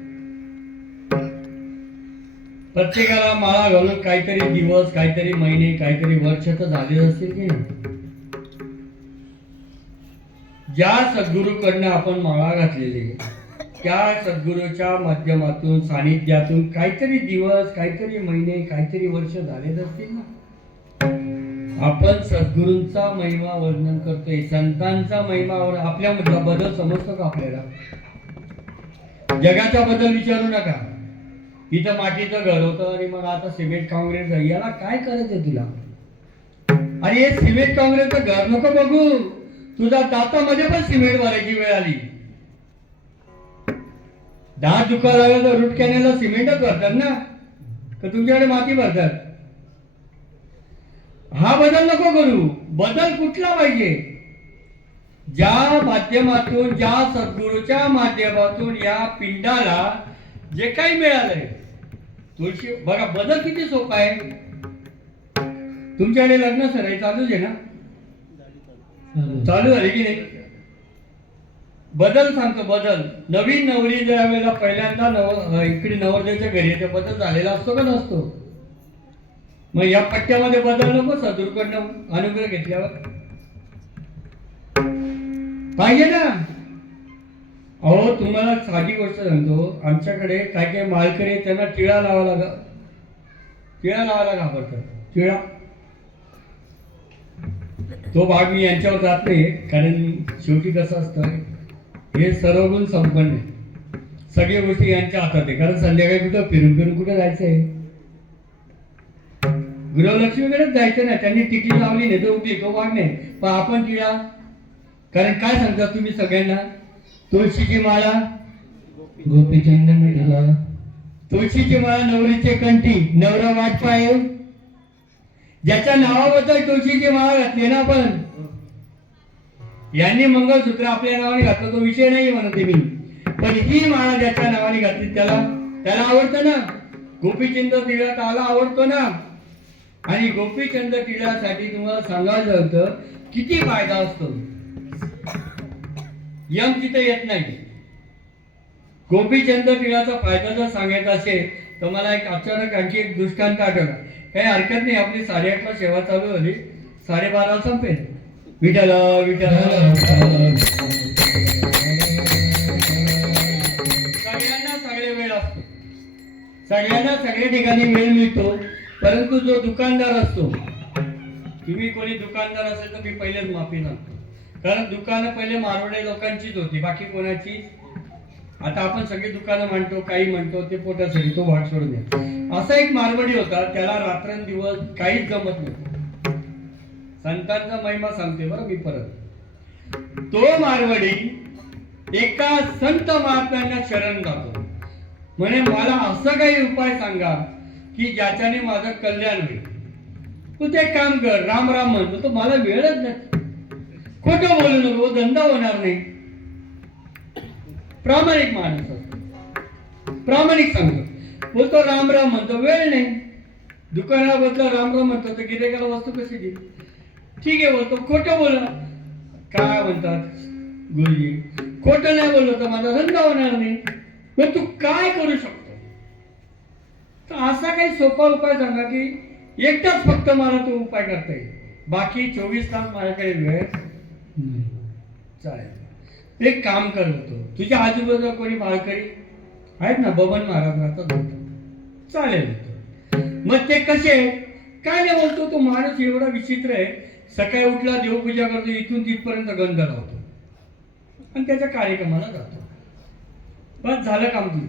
प्रत्येकाला माळा घालून काहीतरी दिवस, काहीतरी महिने, काहीतरी वर्ष तर झाले असतील की नाही? ज्या सद्गुरूकडनं आपण माळा घातलेली त्या सद्गुरूच्या माध्यमातून सानिध्यातून काहीतरी दिवस, काहीतरी महिने, काहीतरी वर्ष झालेच असतील ना. आपण सद्गुरूंचा महिमा वर्णन करतोय, संतांचा महिमा आपल्यामधला बदल समजतो का आपल्याला? जगाचा बदल विचारू नका. इथं मातीचं घर होतं आणि मग आता सिमेंट काँक्रीट घर. याला काय करायचं तुला? आणि हे सिमेंट काँक्रीटचं घर नको बघू, तुझा दातामध्ये पण सिमेंट भरायची वेळ आली. दात दुखायला लागला तर रूट कॅनेलला सिमेंटच भरतात ना, का तुमच्याकडे माती भरतात? हा बदल नको करू. बदल कुठला पाहिजे? ज्या माध्यमातून, ज्या सद्गुरूच्या माध्यमातून या पिंडाला जे काही मिळालंय, तुळशी बघा बदल किती सोपा आहे. तुमच्याकडे लग्न सराई चालूच आहे ना? चालू झाली की नाही? बदल सांगतो. बदल नवीन नवरी ज्या वेळेला पहिल्यांदा इकडे नवरदेवच्या घरी येते, बदल झालेला असतो का नसतो? मग या पट्ट्यामध्ये बदल नको सद्गुरूकडनं अनुग्रह घेतल्यावर पाहिजे ना. अहो तुम्हाला साधी गोष्ट सांगतो, आमच्याकडे काय काय माळकरी त्यांना टिळा लावायला घाबरतात. टिळा तो भाग मी यांच्यावर जात नाही, कारण शेवटी कसं असतं, हे सर्वगुण संपन्न आहे. सगळ्या गोष्टी यांच्या हातात आहे. कारण संध्याकाळी कुठं फिरून फिरून कुठे जायचंय? गृहलक्ष्मीकडेच जायचं नाही. त्यांनी टिकली लावली नाही तर उभी, तो भाग नाही. पण आपण टिळा, कारण काय सांगता तुम्ही सगळ्यांना? तुळशीची माळा गोपीचंदन मिळाला, तुळशीची माळा नवरीचे कंठी, नवरा वाट पाय. ज्याच्या नावाबद्दल तुळशीची माळा घातली ना आपण, यांनी मंगळसूत्र आपल्या नावाने घातलं तो विषय नाही म्हणते मी, पण ही माळा ज्याच्या नावाने घातली त्याला आवडतं ना. गोपीचंद टिळा त्याला आवडतो ना. आणि गोपीचंद टिळ्यासाठी तुम्हाला सांगायचं होतं किती फायदा असतो. यम तिथे येत नाही. गोपीचंद टिळ्याचा फायदा जर सांगायचा असेल तर मला एक अचानक आणखी एक दृष्टांत आठवला. काही हरकत नाही, आपली 8:30ला सेवा चालू झाली, 12:30 संपेल. विठ्ठल विठ्ठल. सगळ्यांना सगळे वेळ असतो, सगळ्यांना सगळ्या ठिकाणी वेळ मिळतो. परंतु जो दुकानदार असतो, तुम्ही कोणी दुकानदार असेल तर मी पहिलेच माफी सांगतो, कारण दुकानं पहिले मारवाडी लोकांचीच होती, बाकी कोणाची. आता आपण सगळी दुकानं म्हणतो, काही म्हणतो, ते पोटासाठी, तो भाग सोडून द्या. असा एक मारवाडी होता, त्याला रात्रंदिवस काहीच जमत नव्हतं. संतांचा महिमा सांगते बरं मी परत. तो मारवाडी एका संत महात्म्यांना शरण जातो, म्हणे मला असं काही उपाय सांगा की ज्याच्याने माझं कल्याण होईल. तू ते काम कर, राम राम म्हणतो. तो मला वेळच नाही. खोटं बोलू नको, धंदा होणार नाही. प्रामाणिक माणूस असतो, प्रामाणिक सांगतो. बोलतो राम राम म्हणतो, वेळ नाही. दुकानाला बसला राम राम म्हणतो तर गिऱ्हाईकाला वस्तू कशी देईल? ठीक आहे बोलतो. खोटं बोला. काय म्हणतात गुरुजी, खोटं नाही बोललो तर माझा धंदा होणार नाही. मग तू काय करू शकतो? तर असा काही सोपा उपाय सांगा की एकटाच फक्त मला तो उपाय करता येईल, बाकी 24 तास माझ्याकडे वेळ चालेल. एक काम कर होतो, तुझ्या आजूबाजूला कोणी माळकरी आहेत ना, बबन महाराजांचा होतो, चालेल. मग ते कसे काय नाही बोलतो. तो माणूस एवढा विचित्र आहे, सकाळी उठला देवपूजा करतो, इथून तिथपर्यंत गंध लावतो आणि त्याच्या कार्यक्रमाला जातो. बस झालं काम तुझं.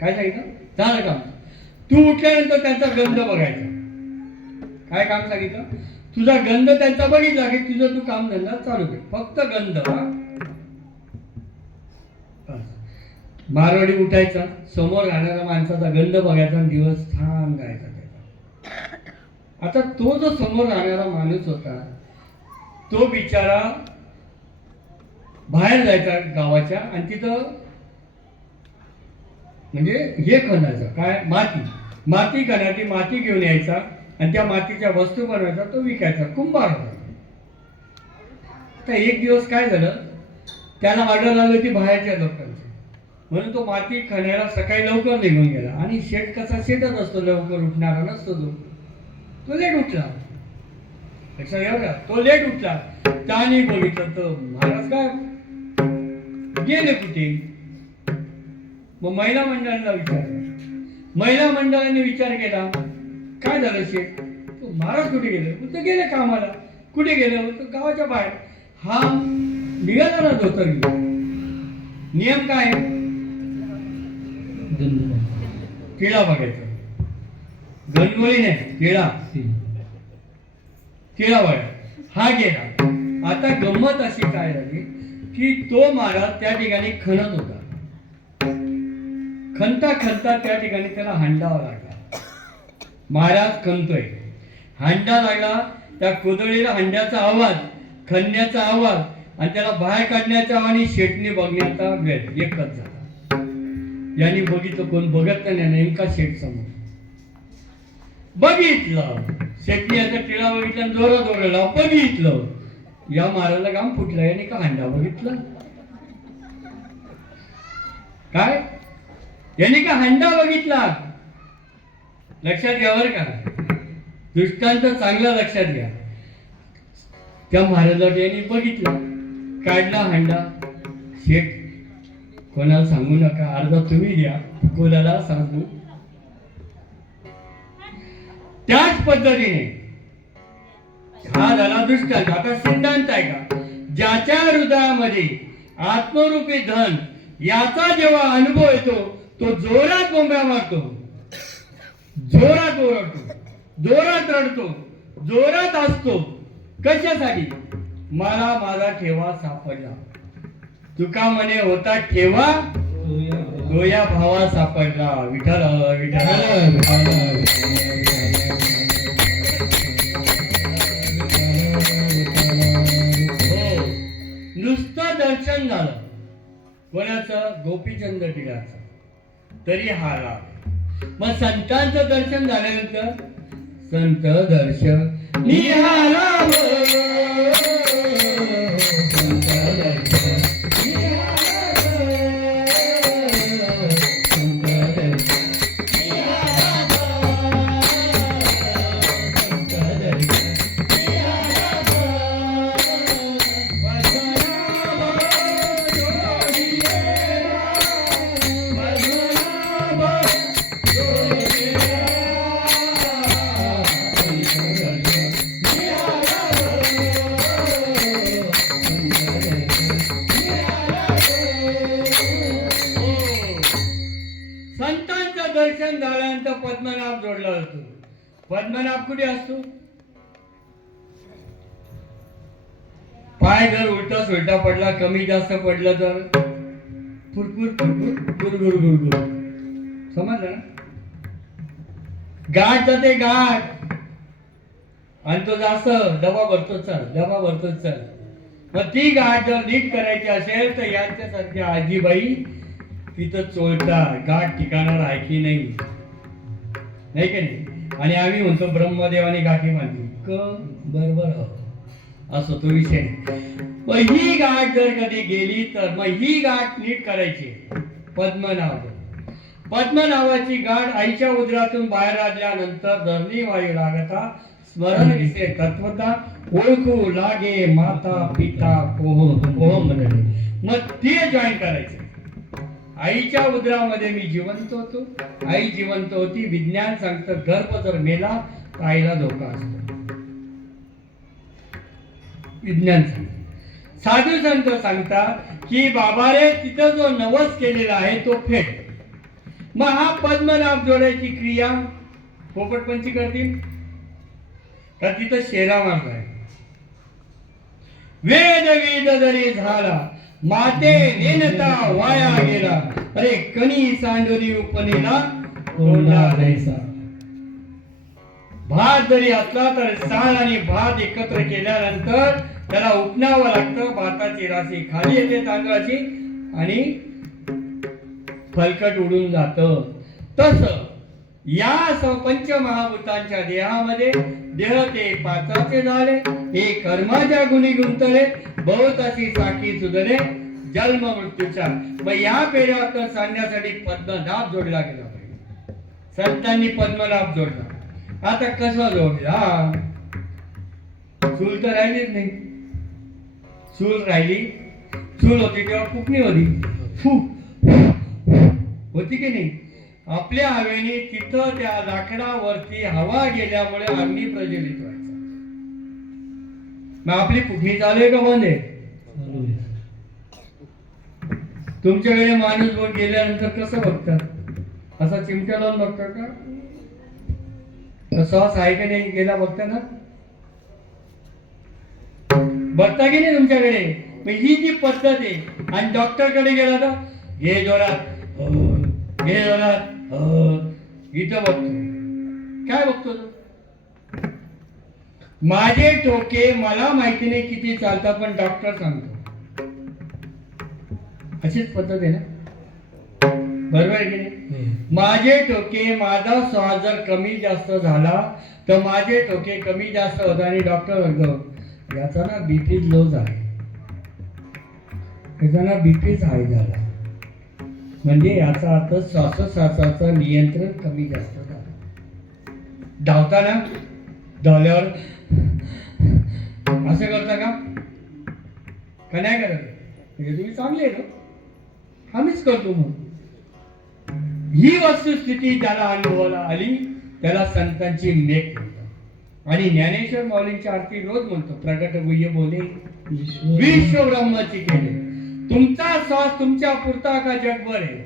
काय सांगितलं? झालं काम. तू उठल्यानंतर त्यांचा गंध बघायचा. काय काम सांगितलं? तुझा गंध त्यांचा बघितला की तुझं तू काम धंदा चालू कर. फक्त गंध. मारवाडी उठायचा, समोर राहणाऱ्या माणसाचा गंध बघायचा आणि दिवस छान गायचा त्याचा. आता तो जो समोर राहणारा माणूस होता, तो बिचारा बाहेर जायचा गावाच्या आणि तिथं म्हणजे हे खणायचं, काय माती खणायची, माती घेऊन यायचा आणि त्या मातीच्या वस्तू बनवायचा, तो विकायचा. कुंभार होता. तर एक दिवस काय झालं, त्याला ऑर्डर आली होती बाहेरच्या लोकांची, म्हणून तो माती खणायला सकाळी लवकर निघून गेला. आणि शेट कसा शेटच असतो, लवकर उठणारा नसतो तो लेट उठला. लक्षात घ्या का, तो लेट उठला. त्याने बघितलं तर महाराज काय गेले कुठे, मग महिला मंडळाला विचारलं. महिला मंडळाने विचार केला, काय झालं शेठ, तो महाराज कुठे गेले? तर गेले कामाला. कुठे गेले? तर गावाच्या बाहेर. हा निघाला ना धोतर घेऊन. नियम काय आहे? टिळा बघायचा. गणगोळी नाही, टिळा. टिळा बघा. हा गेला. आता गंमत अशी काय झाली की तो महाराज त्या ठिकाणी खणत होता. खणता खणता त्या ठिकाणी त्याला हांडावा लागला. महाराज खणतोय, हांडा लागला. त्या कोदळीला हांड्याचा आवाज, खणण्याचा आवाज आणि त्याला बाहेर काढण्याचा आणि शेटने बघण्याचा वेळ एकच झाला. यांनी बघितलं, कोण बघत नाही, नेमका शेट समोर बघितलं. शेटने याचा टिळा बघितला, जोरात ओरडला, बघितलं. या महाराजला काम फुटलं. याने का हांडा बघितलं? काय यांनी का हांडा बघितला? लक्षात घ्या बरं का, दृष्टांत चांगला लक्षात घ्या. त्या महाराजाला यांनी बघितलं, काढला हांडा. शेठ कोणाला सांगू नका, अर्धा तुम्ही द्या, कोणाला सांगू. त्याच पद्धतीने हा झाला दृष्टांत. आता सिद्धांत आहे का, ज्याच्या हृदयामध्ये आत्मरूपी धन याचा जेव्हा अनुभव येतो तो जोरात बोंब्या मारतो, जोरात ओरडतो, जोरात रडतो, जोरात असतो. कशासाठी? मला माझा ठेवा सापडला. तुका म्हणे होता ठेवा, तो या भावा सापडला. विठ्ठल विठ्ठल. नुसतं दर्शन झालं कोणाचं? गोपीचंद टिळाचं, तरी हा लाभ. मग संतांचं दर्शन झाल्यानंतर संत दर्शन निहाळा, संत दर्शन दर्शन झाल्यानंतर पद्मनाभ जोडला जातो. पद्मनाभ कुठे असतो? पाय जर उलटा सुलटा पडला, कमी जास्त पडलं तर फुरफुर फुरफुर गुरगुर गुरगुर. समजलं ना? गाठ जाते गाठ, आणि तो जास्त डबा भरतो चल, डबा भरतो चल. मग ती गाठ जर नीट करायची असेल तर यांच्यासारख्या आजीबाई तिथं चोळतात. गाठ ठिकाणावर आहे की नाही, नाही की नाही? आणि आम्ही म्हणतो ब्रह्मदेवाने गाठी बांधली क बरोबर असं तो विषय. मग ही गाठ जर कधी गेली तर मग ही गाठ नीट करायची. पद्मनाभ, पद्मनाभाची गाठ आईच्या उदरातून बाहेर आल्यानंतर धरणी वायू लागता स्मरण विषय तत्वता ओळखू लागे माता पिता कोह म्हणणे. मग ते जॉईन करायचं. आईच्या उदरामध्ये मी जिवंत होतो, आई जिवंत होती. विज्ञान सांगतं गर्भ जर मेला तर आईला धोका असतो. विज्ञान सांगतं. साधू संत सांगतात की बाबा रे तिथं जो नवस केलेला आहे तो फेट. मग हा पद्मनाभ जोडायची क्रिया पोपटपंची करतील का तिथं शेरा मारलाय? वेद वेद जरी झाला माते नेनता वाया गेला, अरे कणी सांडोरी उपनेला कोंडा जायचा. भात जरी असला तर साळ आणि भात एकत्र केल्यानंतर त्याला उपणावं लागतं. भाताची राशी खाली येते तांदळाची आणि फलकट उडून जातं. तसं या पंचमहाभूतांच्या देहामध्ये देह ते पाचाचे झाले, हे कर्माच्या गुणी गुंतले, बहुताशी साखी सुधरे जन्म मृत्यूच्या. मग या पेऱ्यावर सांगण्यासाठी पद्मनाभ जोडला गेला पाहिजे. संतांनी पद्मनाभ जोडला. आता कसा जोडला? चूल तर राहिलीच नाही. चूल राहिली, चूल होती तेव्हा फुकणी होती, फू होती की नाही? आपल्या हवेने तिथं त्या लाकडावरती हवा गेल्यामुळे अग्नी प्रज्वलित व्हायचा. मग आपली पुठणी चालू आहे का बंद आहे? चालू आहे. तुमच्याकडे माणूस बघ गेल्यानंतर कसं बघतात? असा चिमट्या लावून बघतात का? श्वास आहे का नाही गेला बघता ना? बघता की नाही तुमच्याकडे? मग ही जी पद्धत आहे. आणि डॉक्टर कडे गेला तर घे जोरात, घे जोरात, इथं बघतो. काय बघतो तो? माझे ठोके मला माहिती नाही किती चालतात, पण डॉक्टर सांगतो. अशीच पद्धत आहे ना? बरोबर आहे की नाही? माझे ठोके, माझा श्वास जर कमी जास्त झाला तर माझे ठोके कमी जास्त होतात आणि डॉक्टर म्हणतो याचा ना बीपी लो आहे, याचा ना बीपीच हाय झाला, म्हणजे याचा अर्थ श्वासोच्छ्वासाचं नियंत्रण कमी जास्त झालं. धावताना धावल्यावर असं करता का नाही करत? म्हणजे तुम्ही चांगले आहे ना, आम्हीच करतो. मग ही वस्तुस्थिती ज्याला अनुभवाला आली त्याला संतांची मेघ म्हणतात. आणि ज्ञानेश्वर माऊलींची आरती रोज म्हणतो, प्रगट गुह्य बोले विश्व ब्रह्माची केले. तुमचा श्वास तुमच्या पुरता का जगभर आहे?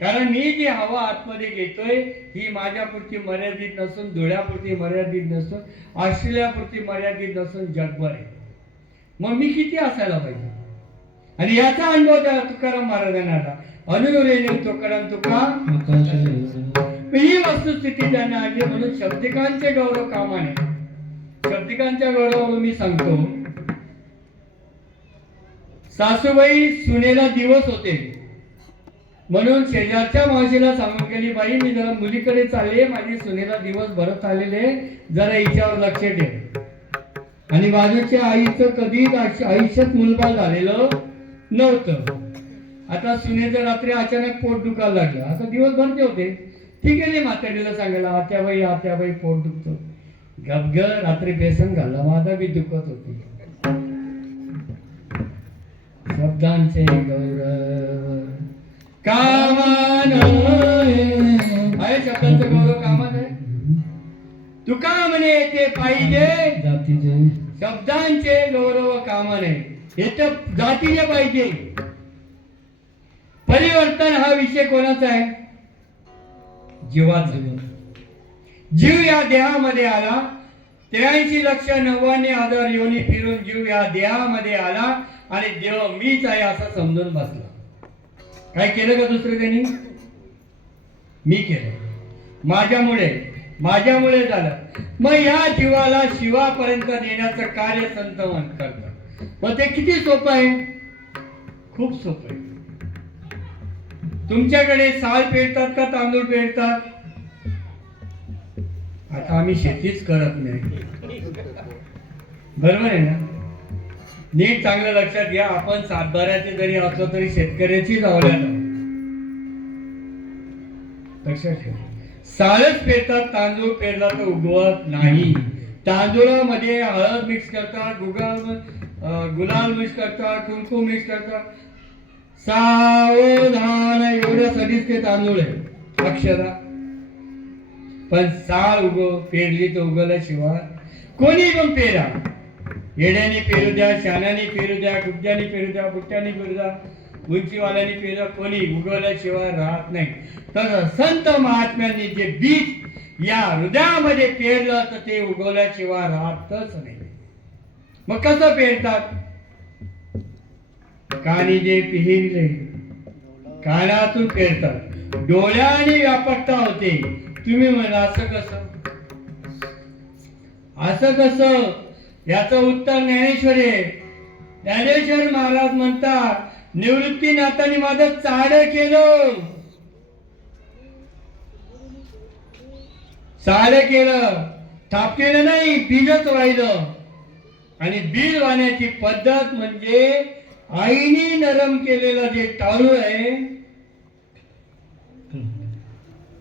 कारण मी जी हवा आतमध्ये घेतोय ही माझ्यापुरती मर्यादित नसून, धुळ्यापुरती मर्यादित नसून, ऑस्ट्रेलियापुरती मर्यादित नसून जगभर आहे. मग मी किती असायला पाहिजे? आणि याचा अनुभव त्या तुकाराम महाराजांना आला. अनुरेने तुकाराम तुका ही वस्तुस्थिती त्यांना आली. म्हणून शब्दिकांचे गौरव कामाने. शब्दिकांच्या गौरवावरून मी सांगतो, सासूबाई सुनेला दिवस होते म्हणून शेजारच्या मावशीला सांगून गेली, बाई मी जरा मुलीकडे चालले, माझी सुनेला दिवस भरत आलेले, जरा हिच्यावर लक्ष ठेव. आणि बाजूच्या आईचं कधी आयुष्यात मुलबाळ झालेलं नव्हतं. आता सुनेचं रात्री अचानक पोट दुखायला लागलं. आता दिवस भरते होते, ती गेली म्हातारीला सांगायला, आत्याबाई पोट दुखतो. गपग रात्री बेसन घालला, माझा बी दुखत होती. शब्दांचे गौरव कामान आहे, शब्दांचं गौरव कामात आहे. तुका म्हणे ते पाहिजे शब्दांचे गौरव कामाने, हे तर जातीने पाहिजे. परिवर्तन हा विषय कोणाचा आहे? जीवाचा. जीव या देहामध्ये आला, 83,99,000 योनी फिरून जीव या देहामध्ये आला आणि देव मीच आहे असं समजून बसला. काय केलं का दुसरं त्यांनी? मी केलं, माझ्यामुळे झालं. मग या जीवाला शिवापर्यंत नेण्याचं कार्य संत करतात. मग ते किती सोपं आहे? खूप सोपं आहे. तुमच्याकडे साल पेरतात का तांदूळ पेरतात? आता आम्ही शेतीच करत नाही, बरोबर आहे ना? नीट चांगलं लक्षात घ्या, आपण सातबाऱ्याचे जरी असलो तरी शेतकऱ्याचीच अवलाद. लक्षात ठेवा, सालच पेरतात, तांदूळ पेरला तर उगवत नाही. तांदूळामध्ये हळद मिक्स करतात, गुलाल मिक्स करतात, कुंकू मिक्स करतात. सावधान एवढ्यासाठीच ते तांदूळ आहे अक्षरा. पण साल पेरली तर उगवल्याशिवाय कोणी पण पेरा, येड्याने पेरू द्या, शाण्याने पेरू द्या, गुड्ड्याने पेरू द्या, बुट्ट्याने पेरू द्या, उंचीवाल्याने पेरू द्या, कोणी उगवल्याशिवाय राहत नाही. तर संत महात्म्यांनी जे बीज या हृदयामध्ये पेरलं तर ते उगवल्याशिवाय राहतच नाही. मग कसं पेरतात? कानी जे पिहिरले कानातून पेरतात, डोळ्याने व्यापकता होते. तुम्ही म्हणा असं कसं? याचं उत्तर ज्ञानेश्वर आहे. ज्ञानेश्वर महाराज म्हणतात, निवृत्तीनाथांनी माझं चाड केलं, थाप केलं नाही, बीजच वाहिलं. आणि बीज वाहण्याची पद्धत म्हणजे आईने नरम केलेलं जे टाळू आहे,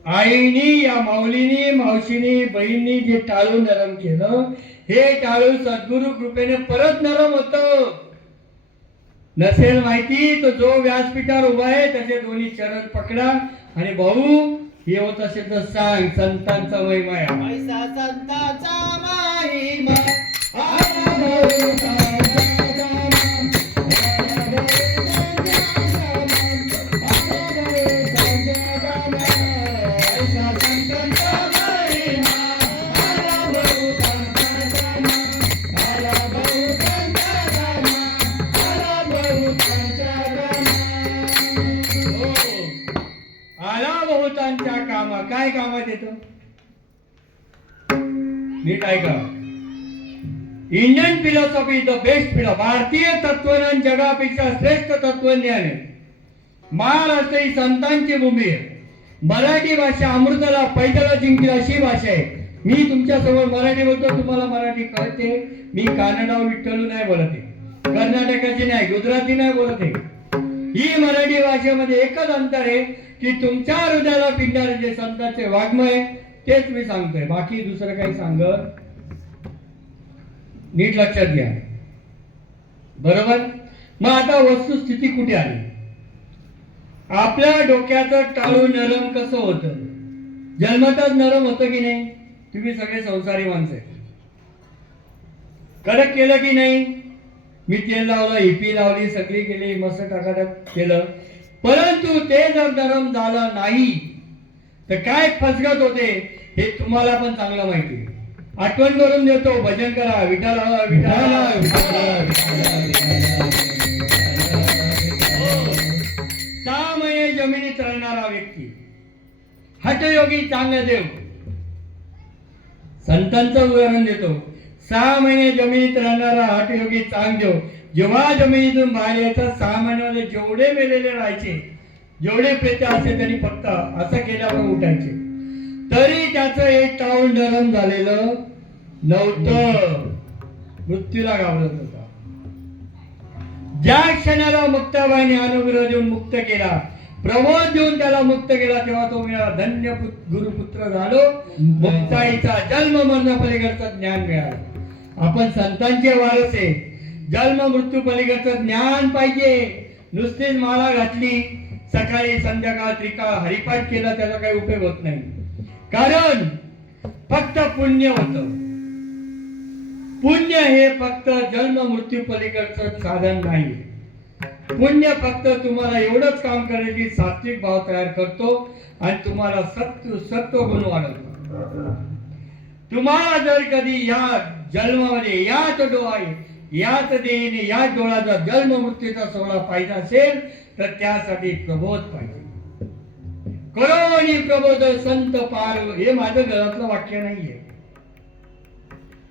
आईनी या माऊलीनी मावशीनी बहिणी जे टाळू नरम केलं, हे टाळू सद्गुरु कृपेने परत नरम होतं. नसेल माहिती तर जो व्यासपीठावर उभा आहे त्याचे दोन्ही चरण पकडा आणि भाऊ हे होत असेल तर सांग संतांचा महिमा आहे. पैसा संताचा महिमा आला बहुतांच्या कामा. काय कामात येतो नीट ऐका. Indian philosophy the best philosophy. भारतीय तत्वज्ञान जगापेक्षा श्रेष्ठ तत्वज्ञान आहे. महाराष्ट्र ही संतांची भूमी आहे. मराठी भाषा अमृताला पैजाला जिंकली अशी भाषा आहे. मी तुमच्या समोर मराठी बोलतो, तुम्हाला मराठी कळते. मी कानडा विठ्ठलू नाही बोलते, कर्नाटकाची नाही, गुजराती नाही बोलते. ही मराठी भाषेमध्ये एकच अंतर आहे की तुमच्या हृदयाला पिंडारे जे संतांचे वाङ्मय तेच मी सांगतोय, बाकी दुसरं काही सांगत. नीट लक्षात घ्या. बरोबर. मग आता वस्तुस्थिती कुठे आली? आपल्या डोक्याचं टाळू नरम कसं होतं? जन्मताच नरम होतं की नाही? तुम्ही सगळे संसारी माणसं. कडक केलं की नाही? मी तेल लावलं, हिपी लावली, सगळी केली, मस्त टाकाटाक केलं, परंतु ते जर नरम झालं नाही तर काय फसगत होते हे तुम्हाला पण चांगलं माहिती आहे. आठवण करून देतो, भजन करा, विठ्ठल विठ्ठल. 6 महिने जमिनीत राहणारा व्यक्ती हठयोगी चांगदेव. संतांचं उदाहरण देतो. 6 महिने जमिनीत राहणारा हठयोगी चांगदेव जेव्हा जमिनीतून बाहेर यायचा, 6 महिन्यामध्ये जेवढे मेलेले राहायचे, जेवढे प्रेते असे त्यांनी फक्त असं केल्यावर उठायचे, तरी त्याचं एक टाऊल नरम झालेलं नव्हतं. मृत्यूला घाबरत होता. ज्या क्षणाला मुक्ताबाईने अनुग्रह देऊन मुक्त केला, प्रबोध देऊन त्याला मुक्त केला, तेव्हा तो मिळाला धन्य गुरुपुत्र झालो. मुक्ताईचा जन्म मरण पलीकडचं ज्ञान मिळालं. आपण संतांचे वारस आहे. जन्म मृत्यू पलीकडचं ज्ञान पाहिजे. नुसतीच माला घातली, सकाळी संध्याकाळ त्रिकाळ हरिपाठ केला, त्याचा काही उपयोग होत नाही. कारण फक्त पुण्य होतं. पुण्य हे फक्त जन्म मृत्यू पलीकडचं साधन नाही. पुण्य फक्त तुम्हाला एवढंच काम करायची सात्विक भाव तयार करतो आणि तुम्हाला सत्व गुण वाढवतो. तुम्हाला जर कधी या जन्मामध्ये याच डोळा, याच देहीने, याच डोळ्याचा जन्म मृत्यूचा सोहळा पाहिजे असेल तर त्यासाठी प्रबोध पाहिजे. करोनी प्रबोध संत पार, हे माझं घरातलं वाक्य नाहीये.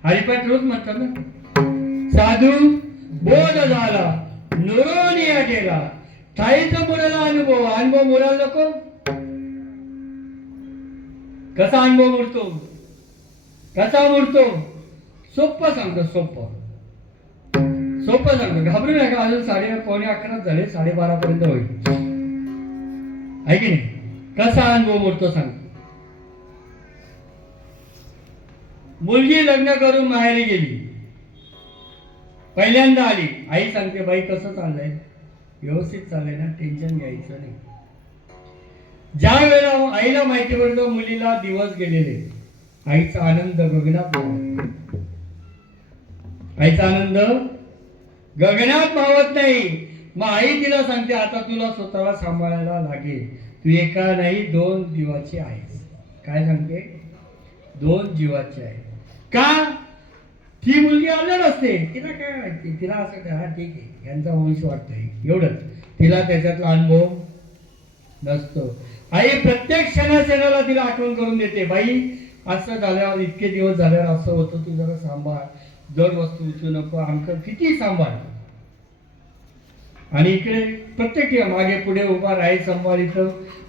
हरिपाठ रोज म्हणतात ना. साधू बोध झाला, नुरोनिया गेला, ठाईचा मुलाला अनुभव. अनुभव मुलाला नको. कसा अनुभव मुडतो? कसा मुडतो? सोपं सांगतो, सोपं सांगतो. घाबरू नका. अजून 11:15 झाले, 12:30 पर्यंत होईल, आहे की नाही? कसा अनुभव मोडतो सांगतो. मुलगी लग्न करून माहेरी गेली. पहिल्यांदा आली. आई सांगते, बाई कसं चाललंय? व्यवस्थित चाललंय ना, टेन्शन घ्यायचं नाही. ज्या वेळेला आईला माहिती पडतं मुलीला दिवस गेलेले, आईचा आनंद गगनात मावत. आईचा आनंद गगनात मावत नाही. मग आई तिला सांगते, आता तुला स्वतःला सांभाळायला लागेल. तू एका नाही 2 जीवाची आहेस. काय सांगते? 2 जीवाची आहे. का? ती मुलगी आलं नसते, तिला काय वाटते? तिला असं हा ठीक आहे, यांचा वंश वाटतंय एवढंच. तिला त्याच्यातला अनुभव नसतो. आई प्रत्येक क्षणाला तिला आठवण करून देते, बाई असं झाल्यावर, इतके दिवस झाल्यावर असं होतं, तू जरा सांभाळ, जड वस्तू उचलू नको, आमचं किती सांभाळ. आणि इकडे प्रत्येक मागे पुढे उभा राही सांभाळित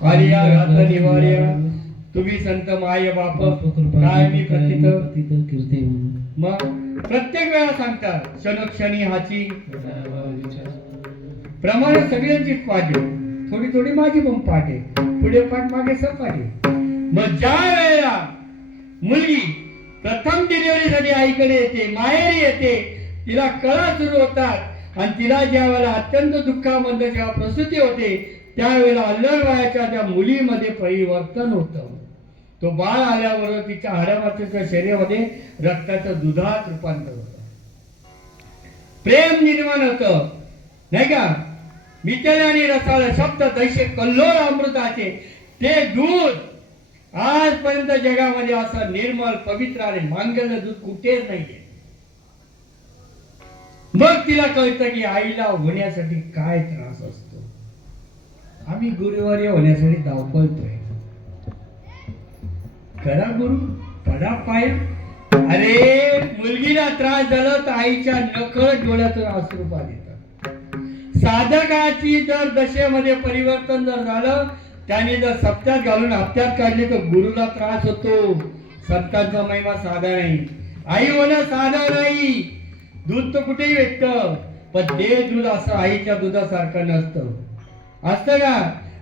आलिया घात निवार्या तुम्ही संत माय बाप काय मी प्रतित कीर्ती. मग प्रत्येक वेळा सांगतात क्षणक्षणी हाची प्रमाणे सगळ्यांची पाठ आहे. थोडी थोडी माझी पण पाठ आहे, पुढे पाठ मागे सब पाठ आहे. मग ज्या वेळेला मुलगी प्रथम डिलिव्हरीसाठी आईकडे येते, माहेरी येते, तिला कळा सुरू होतात आणि तिला ज्या वेळेला अत्यंत दुःखामध्ये जेव्हा प्रसूती होते त्यावेळेला अल्लड वयाच्या त्या मुलीमध्ये परिवर्तन होतं. तो बाळ आल्यावर तिच्या हाडामातीच्या शरीरामध्ये रक्ताचं दुधात रूपांतर होतं, प्रेम निर्माण होतं, नाही का. मितेल आणि रसाळ शब्द दैशे कल्लोळ अमृताचे ते दूध आजपर्यंत जगामध्ये असं निर्मळ पवित्र आणि मांगल्य दूध कुठेच नाहीये. मग तिला कळतं की आईला होण्यासाठी काय त्रास असतो. आम्ही गुरुवारी होण्यासाठी धावपळतोय. करा गुरु, पडा पाय. अरे मुलगीला त्रास झाला तर आईच्या नकळत डोळ्यातून अश्रू येतात. साधकाची जर दशेमध्ये परिवर्तन जर झालं, त्याने जर सप्त्यात घालून हप्त्यात काढले तर गुरुला त्रास होतो. संतांचा महिमा साधा नाही, आई होणं साधा नाही. दूध तर कुठेही भेटतं, पण ते दूध असं आईच्या दुधासारखं नसतं. असतं का?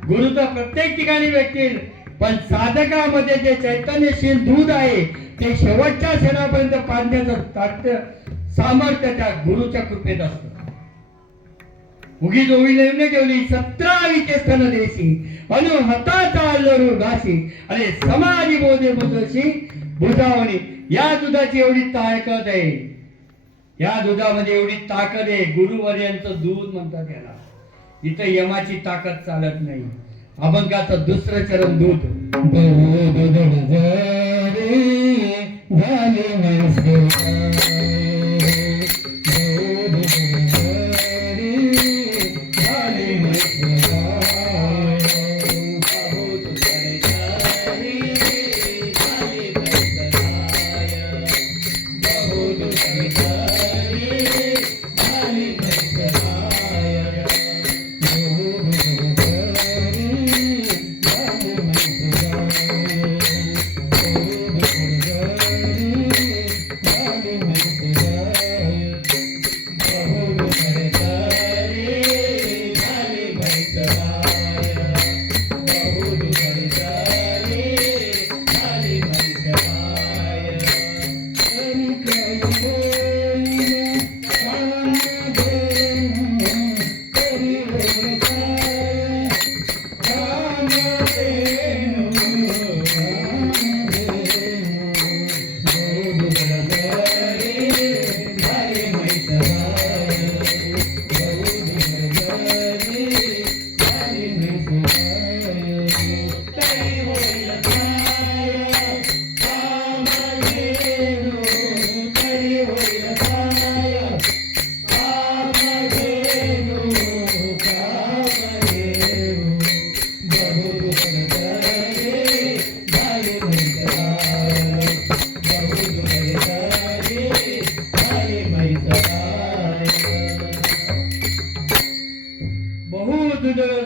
गुरु तर प्रत्येक ठिकाणी भेटतील, पण साधकामध्ये जे चैतन्यशील दूध आहे ते शेवटच्या क्षणापर्यंत पाजण्याचं सामर्थ्य त्या गुरुच्या कृपेत असतं. उगीच ओवी लिहून ठेवली 17 स्तन देशी अनु हताचा अल्लरू घाशी अरे समाधी बोधे बुजशी बुजावणी. या दुधाची एवढी ताकद आहे, या दुधामध्ये एवढी ताकद आहे. गुरुवर्यांचं दूध म्हणतात याला. इथं यमाची ताकद चालत नाही. अभंगाचं दुसरं चरण दूध.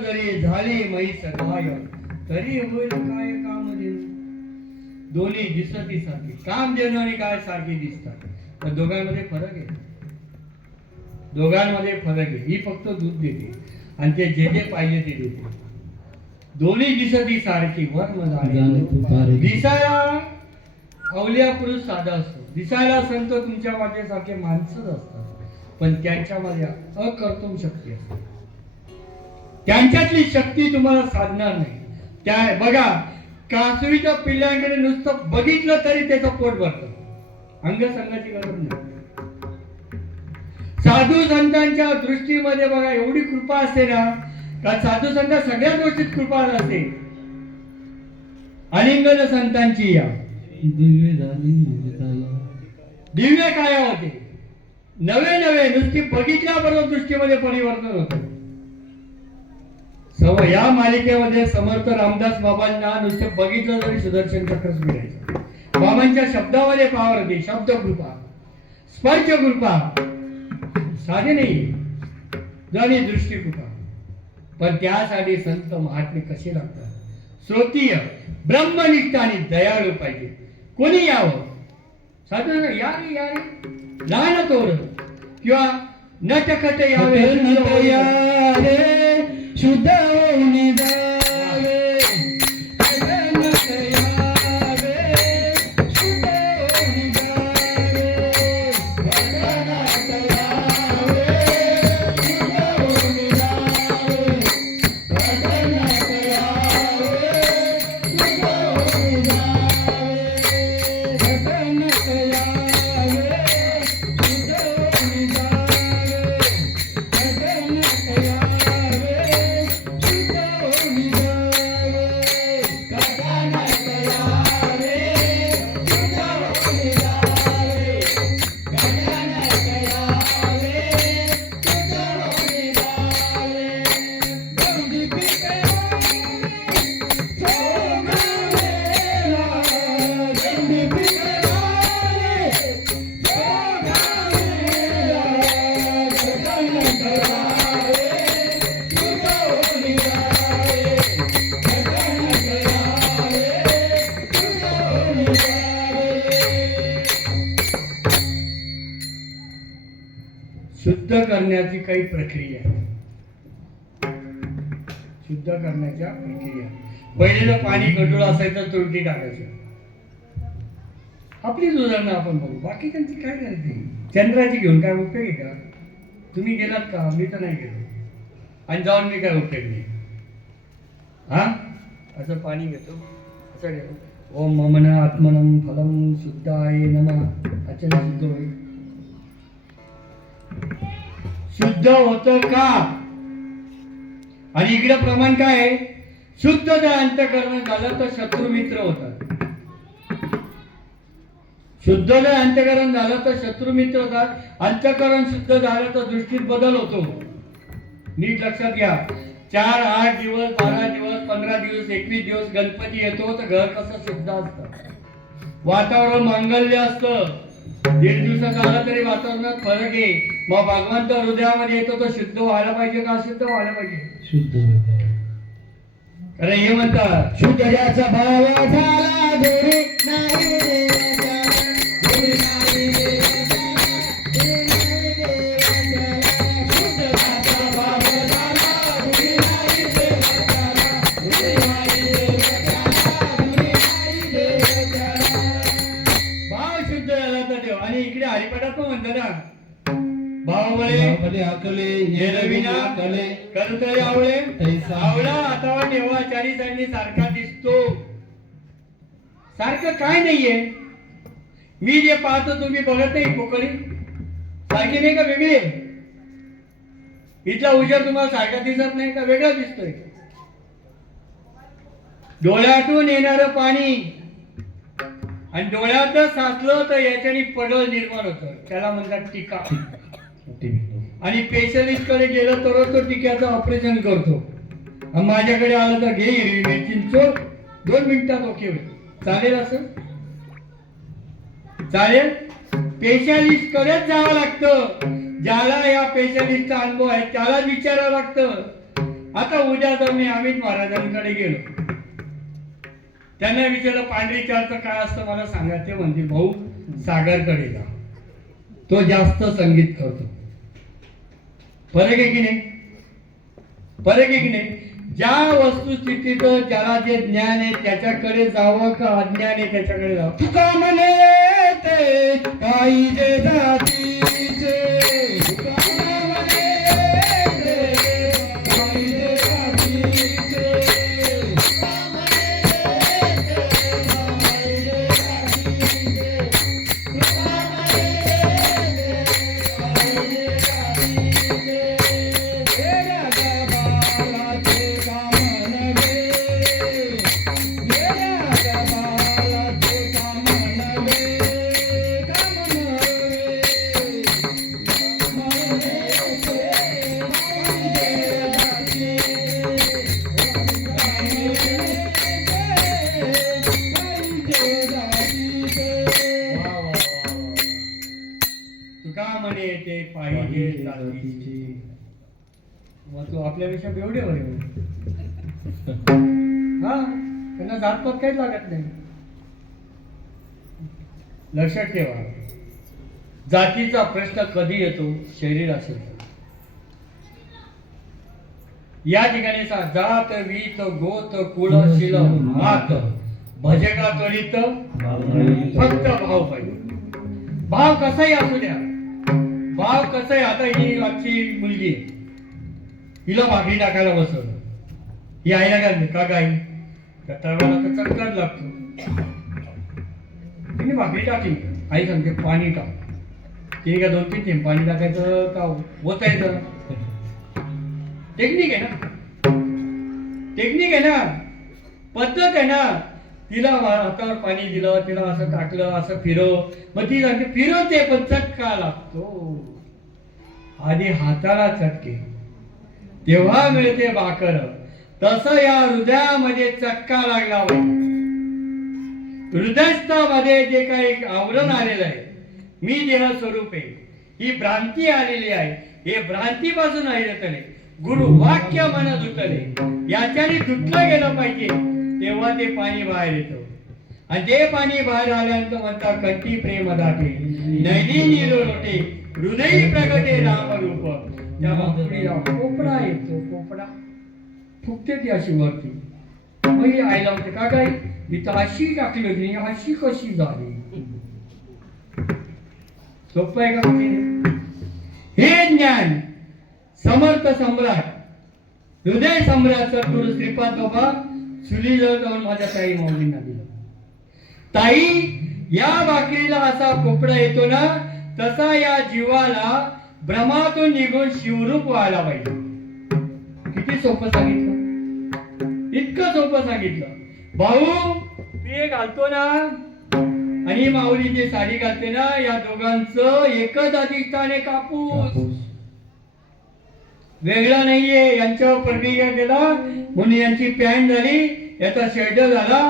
जरी झाली म्हैस गाय तरी होईल काय काम देणं. दोन्ही दिसती सारखी, काम देणं आणि काय सारखी दिसतात, पण दोघांमध्ये फरक आहे. दोघांमध्ये फरक आहे. ही फक्त दूध देते आणि ते जे जे पाहिजे ते देते. दोन्ही दिसती सारखी दिसायला अवलिया पुरुष साधा असतो, दिसायला संत तुमच्या वाटेसारखे माणसंच असतात, पण त्यांच्यामध्ये अकर्तम शक्ती असते. त्यांच्यातली शक्ती तुम्हाला साधणार नाही. त्या बघा, कासवीच्या पिल्लांकडे नुसतं बघितलं तरी त्याचं पोट भरतं, अंगसंगाची गरज नाही. साधू संतांच्या दृष्टीमध्ये बघा एवढी कृपा असते ना, का साधू संत सगळ्या गोष्टीत कृपा असते. अलिंगन संतांची या दिव्य काय होते, नवे नवे नुसती बघितल्याबरोबर दृष्टीमध्ये परिवर्तन होतं. या मालिकेमध्ये समर्थ रामदास बाबांना नुसते बघितलं तरी सुदर्शन चक्रच मिळायचं. बाबांच्या शब्दामध्ये पावर होती, शब्द कृपा, स्पर्श कृपा, साधे नाही जणी दृष्टी कृपा. पण त्यासाठी संत महात्मे कसे लागतात, श्रोतीय, ब्रह्मनिष्ठ आणि दयाळू पाहिजे. कोणी यावं, साधू या रे या रे, लहान तोर किंवा नटखट यावे, शुद्ध होऊन जावे, शुद्ध होऊन जावे, शुद्ध करण्याची काही प्रक्रिया आहे. शुद्ध करण्याच्या प्रक्रिया. पहिलेलं पाणी गढूळ असायचं, तुरटी टाकायचं. आपलीच उदाहरणं आपण बघू. बाकी त्यांची काय करायची? चंद्राची घेऊन काय उपयोग आहे का? तुम्ही गेलात का? मी तर नाही गेलो. आणि जाऊन मी काय उपयोग नाही. हा, असं पाणी घेतो, असं घेतो. ओम ममन आत्मनम फलम शुद्धाय नमः. अचानक शुद्ध होईल. शुद्ध होतं का? आणि इकडे प्रमाण काय आहे? शुद्ध जर अंतःकरण झालं तर शत्रू मित्र होतात. शुद्ध जर अंतःकरण झालं तर शत्रू मित्र होतात. अंतःकरण शुद्ध झालं तर दृष्टीत बदल होतो. नीट लक्षात घ्या. 4, 8 दिवस, 12 दिवस, 15 दिवस, 21 दिवस गणपती येतो तर घर कसं शुद्ध असतं. वातावरण मांगल्य असतं. 1.5 दिवसात आला तरी वातावरणात फरक आहे. मग भगवान तर हृदयामध्ये येतो तर शुद्ध व्हायला पाहिजे का अशुद्ध व्हायला पाहिजे? शुद्ध. अरे हे म्हणतात शुद्ध ज्याचा भाव झाला दूरी नाही देवाचा, दूरी नाही देवाचा, दूरी नाही देवाचा. शुद्ध ज्याचा भाव झाला दूरी नाही देवाचा, दूरी नाही देवाचा, दूरी नाही देवाचा. भाव शुद्ध झाला तर देव. आणि इकडे हरिपाठात पण म्हणतात ना, भावबळे आकले येरविना कले करतळे आवळे. तैसा. आवळा हातावर ठेवा, चारी साईडनी सारखा दिसतो. सारखं काय नाहीये. मी जे पाहतो तुम्ही बघत नाही. पोकळी सारखी नाही का वेगळी आहे? इथला उजेड तुम्हाला सारखा दिसत नाही का वेगळा दिसतोय? डोळ्यातून येणारं पाणी आणि डोळ्यात साचलं तर याच्याने पडळ निर्माण होतं. त्याला म्हणतात टीका. आणि स्पेशलिस्ट कडे गेलं तर तो टिक्याचं ऑपरेशन करतो. आणि माझ्याकडे आलं तर घे हिरवी मिरची चोख, 2 मिनिटात ओके होईल. चालेल असं? चालेल. स्पेशलिस्ट कडेच जावं लागतं. ज्याला या स्पेशलिस्टचा अनुभव आहे त्यालाच विचारावं लागतं. आता उद्या जर मी अमित महाराजांकडे गेलो, त्यांना विचारलं पांढरी चारचं काय असतं मला सांगा. ते म्हणतील भाऊ सागरकडे जा, तो जास्त संगीत करतो. फरक आहे की नाही? फरक आहे की नाही? ज्या वस्तुस्थितीत ज्याला जे ज्ञान आहे त्याच्याकडे जावं का अज्ञान आहे त्याच्याकडे जावं? तुका म्हणे ते काही जे जातीचे, तुका म्हणे ते काही जे जातीचे, तुका म्हणे ते काही जे जातीचे, तुका म्हणे ते काही जे जातीचे. येण्याच्या बाळाचे काम नव्हे, येण्याच्या बाळाचे काम नव्हे, काम नव्हे, तुका म्हणे ते पाहिजे जातीचे. मग तू आपल्यापेक्षा बेवडे होय. हा, त्यांना जातपात काहीच लागत नाही. लक्षात ठेवा, जातीचा प्रश्न कधी येतो? शरीर असेल तर. या ठिकाणी जात वीत गोत कुळ शिल मात भजका त्वरित फक्त भाव पाहिजे. भाव कसाही असू द्या. भाव कसाही. आता ही आमची मुलगी आहे, हिला भाकरी टाकायला बसवलं. ही आईला काय का गाई तव्याला तर चटकाच लागतो. तिने भाकरी टाकली. आई सांगते पाणी टाक. ते का 2-3 थेंब पाणी टाकायचं का ओतायचं? टेक्निक आहे ना. टेक्निक आहे ना. पद्धत आहे ना. तिला हातावर पाणी दिलं, तिला असं टाकलं, असं फिरव. मग ती सांगते फिरवते पण चटका लागतो. आधी हाताला चटके तेव्हा मिळते भाकर. तसं या हृदयामध्ये चक्का लागला पाहिजे. हृदयस्थामध्ये जे काही आवरण आलेलं आहे, मी देह स्वरूप आहे, ही भ्रांती आलेली आहे. हे भ्रांतीपासून आहे. गुरु वाक्य मन धुतले, याच्याने धुतलं गेलं पाहिजे. तेव्हा ते पाणी बाहेर येतं. आणि ते पाणी बाहेर आल्यानंतर म्हणतात कंठी प्रेम दाटे, नैनी नीर लोटे, हृदयी प्रगटे राम रूप. त्या भाकरीला कोपरा येतो, कोपरा फुकते ती अशी वरती. मग ही आईला म्हणते का काय इथं अशी टाकली होती, अशी कशी झाली? सोपं आहे का म्हणजे? हे ज्ञान समर्थ सम्राट हृदय सम्राट सद्गुरु श्रीपाद बाबा चुलीजवळ जाऊन माझ्या ताई माऊलींना दिलं. ताई, या भाकरीला असा कोपरा येतो ना, तसा या जीवाला भ्रमातून निघून शिवरूप व्हायला पाहिजे. किती सोपं सांगितलं, इतकं सोपं सांगितलं. भाऊ ते घालतो ना आणि माऊली जी साडी घालते ना, या दोघांचं एकच अधिष्ठान आहे, कापूस. वेगळा नाहीये. यांच्यावर प्रक्रिया केला म्हणून यांची पॅन्ट झाली, याचा शर्ट झाला,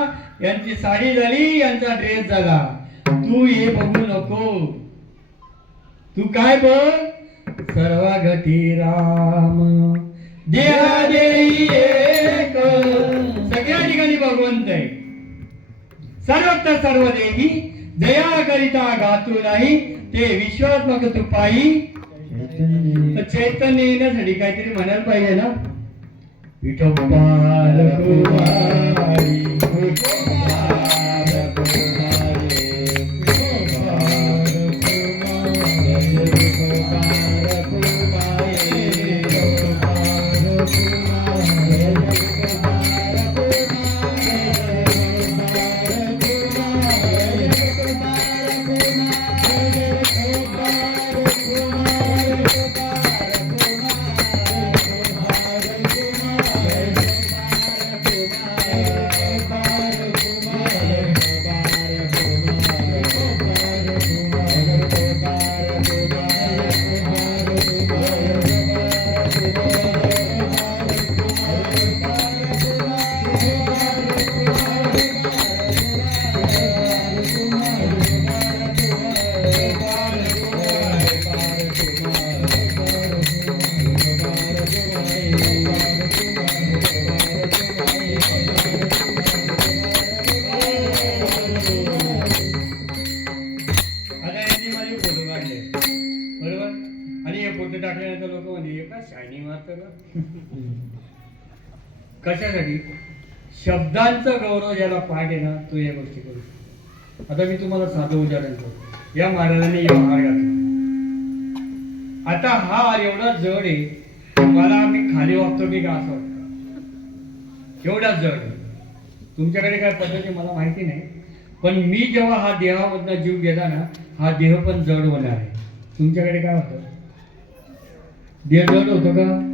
यांची साडी झाली, यांचा ड्रेस झाला. तू हे बघू नको. तू काय बघ, सर्व घटी राम देहा देई एक. सगळ्या ठिकाणी भगवंत आहे. सर्वत्र सर्व देही दया करिता गातू नाही, ते विश्वात्मक तुपाई चैतन्य येण्यासाठी काहीतरी म्हणायला पाहिजे ना. विठोबार कुमारी, विठोबार कुमारी, विठोबार कुमारी, विठोबार कुमारी, विठोबार कुमारी. कशासाठी? शब्दांचा गौरव ज्याला पाठ आहे ना, तो या गोष्टी करू शकतो. आता मी तुम्हाला साधं उदाहरण देतो. या महाराजांनी या हार घातला. आता हा हार एवढा जड आहे, मला मी खाली वागतो की का असं वाटतं, एवढा जड आहे. तुमच्याकडे काय पद्धती मला माहिती नाही, पण मी जेव्हा हा देहामधला जीव गेला ना, हा देह पण जड होणार आहे. तुमच्याकडे काय होतं? देह जड होतो का?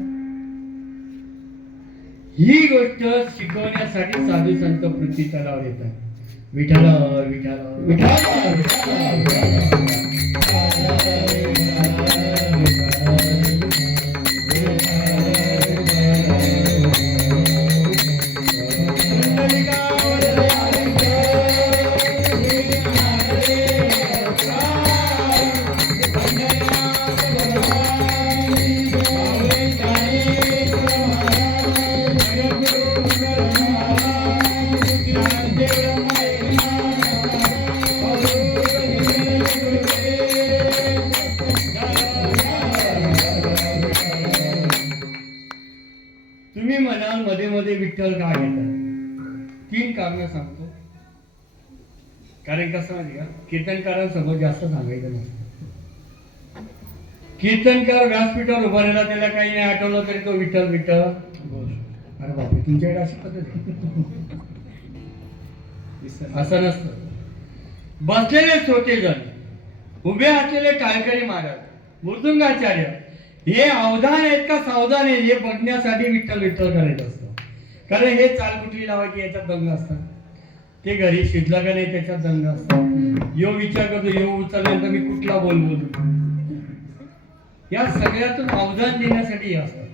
ही गोष्ट शिकवण्यासाठी साधू संत पृथ्वी तलावर येतात. विठ्ठल विठ्ठल विठ्ठल तुम्ही म्हणाल मध्ये मध्ये विठ्ठल का घेतात? 3 कारणं सांगतो. कारण कसं माहिती का, कीर्तनकारांसमोर जास्त सांगायचं नसतं. कीर्तनकार व्यासपीठावर उभा राहिला, त्याला काही नाही आठवलं तरी तो विठ्ठल विठ्ठल. अरे बापरे, तुमच्याकडे अशी पद्धत आहे? असं नसतं. बसलेले श्रोतेजन, उभे असलेले टाळकरी महाराज, मृदुंगाचार्य, हे अवधान आहेत का सावधान आहेत हे बघण्यासाठी विठ्ठल विठ्ठल करायचं असतं. कारण हे चाल कुठली लावायची याच्यात दंग असतात, ते घरी शिजला का नाही त्याच्यात दंग असतात. यो विचार करतो, यो उचलल्यानंतर मी कुठला बोलू. या सगळ्यातून अवधान देण्यासाठी हे असतात.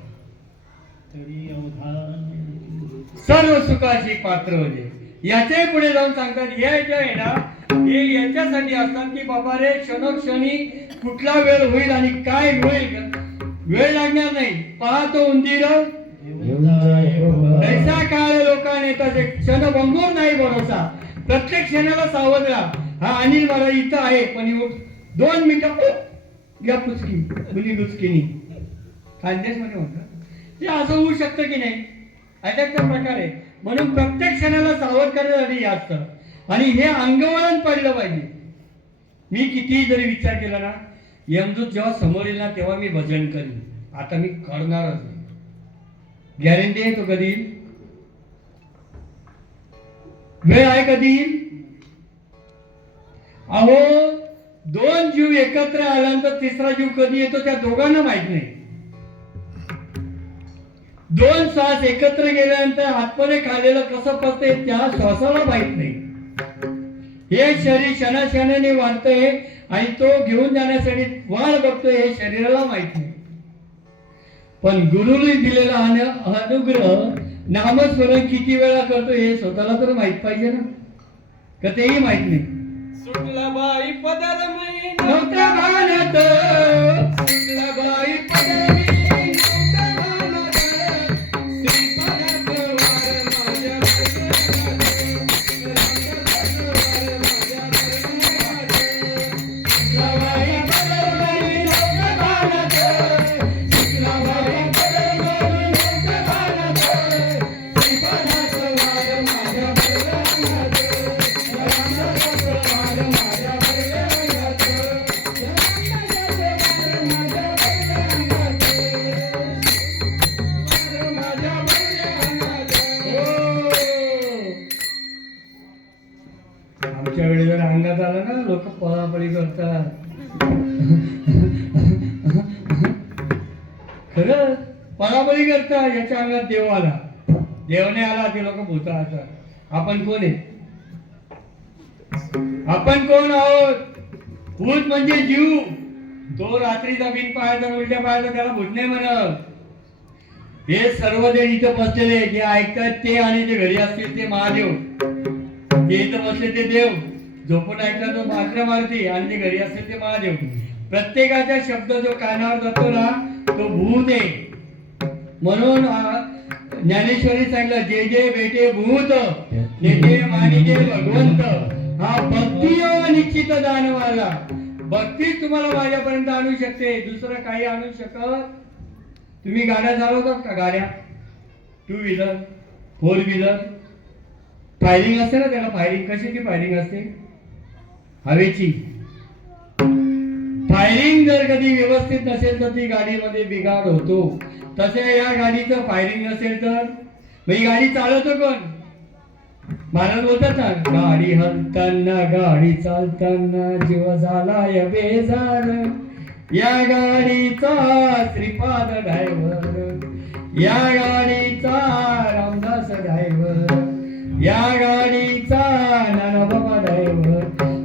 तरी अवधान सर्व सुखाची पात्र होते. याच्याही पुढे जाऊन सांगतात, हे जे आहे ना, हे याच्यासाठी असतात की बाबा रे, क्षणोक्षणी कुठला वेळ होईल आणि काय होईल वेळ लागणार नाही. पाहतो उंदीर ऐसा काळ लोकांनी त्याचे क्षण भंगूर नाही भरोसा. प्रत्येक क्षणाला सावध राहा. हा अनिल मला इथं आहे, पण 2 मिनिटं घ्या पुचकी मुली गुचकीनी खानदेश मध्ये म्हणतात. हे असं होऊ शकतं की नाही, अशाचा प्रकार आहे. म्हणून प्रत्येक क्षणाला सावध करण्यासाठी हे असतं. आणि हे अंगवळण पडलं पाहिजे. मी कितीही जरी विचार केला ना, यमदूत जेव्हा समोर येईल ना तेव्हा मी भजन करीन. आता मी करणारच नाही. गॅरंटी आहे तो कधी येईल? वेळ आहे कधी येईल? अहो, दोन जीव एकत्र आल्यानंतर तिसरा जीव कधी येतो त्या दोघांना माहित नाही. दोन श्वास एकत्र गेल्यानंतर हातमध्ये खाल्लेलं कसं पचते त्या श्वासाला माहित नाही. हे शरीर क्षणाक्षणाने वाढतंय आणि तो घेऊन जाण्यासाठी वाढ बघतोय हे शरीराला माहित नाही. पण गुरुने दिलेला अनुग्रह नामस्मरण किती वेळा करतो हे स्वतःला तर माहित पाहिजे ना, का तेही माहित नाही. सुटलाबाई पदरमयी नव्हत्या भानात, सुटलाबाई पदरमयी नव्हत्या भानात, श्रीपादात वार माझ्या भरण्यात, रंगात वार माझ्या भरण्यात. सुटलाबाई पदरमयी नव्हत्या भानात, सुटलाबाई पदरमयी नव्हत्या भानात, श्रीपादात वार माझ्या भरण्यात, रंगात वार माझ्या भरण्यात, आमच्या वेळी जर अंगात आलं ना लोक पळापळी करतात. खरं पळापळी करतात. याच्या अंगात देव आला, देवने आला ते लोक भूताचा. आपण कोण आहे? आपण कोण आहोत? भूत म्हणजे जीव. तो रात्रीचा बिन पाहायचा उलट्या पाहायचा त्याला भूत नाही म्हणत. हे सर्व जे इथं बसलेले जे ऐकतात ते आणि जे घरी असतील ते महादेव. जे इथं बसले ते देव. झोपून ऐकला तो मात्र मारुती आणि जे घरी असतील ते महादेव. प्रत्येकाचा शब्द जो कानावर जातो ना तो भूत आहे. म्हणून ज्ञानेश्वरी सांगितलं जे जे बेटे भूत नेते मानिजे भगवंत. हा भक्ती योग निश्चित दानवाला. भक्तीच तुम्हाला माझ्यापर्यंत आणू शकते, दुसरं काही आणू शकत. तुम्ही गाड्या चालवतात का? गाड्या, two wheeler, four wheeler, firing असते ना त्याला. फायरिंग कशाची फायरिंग असते? हवेची फायरिंग. जर कधी व्यवस्थित नसेल तर ती गाडीमध्ये बिघाड होतो. तसे या गाडीचं फायरिंग नसेल तर मग ही गाडी चालवतो कोण? महाराज बोलतात ना, गाडी हलताना गाडी चालताना जीव झाला या बेजार. या गाडीचा श्रीपाद ड्रायव्हर, या गाडीचा रामदास ड्रायव्हर, या गाडीचा नानाबाबा ड्रायव्हर.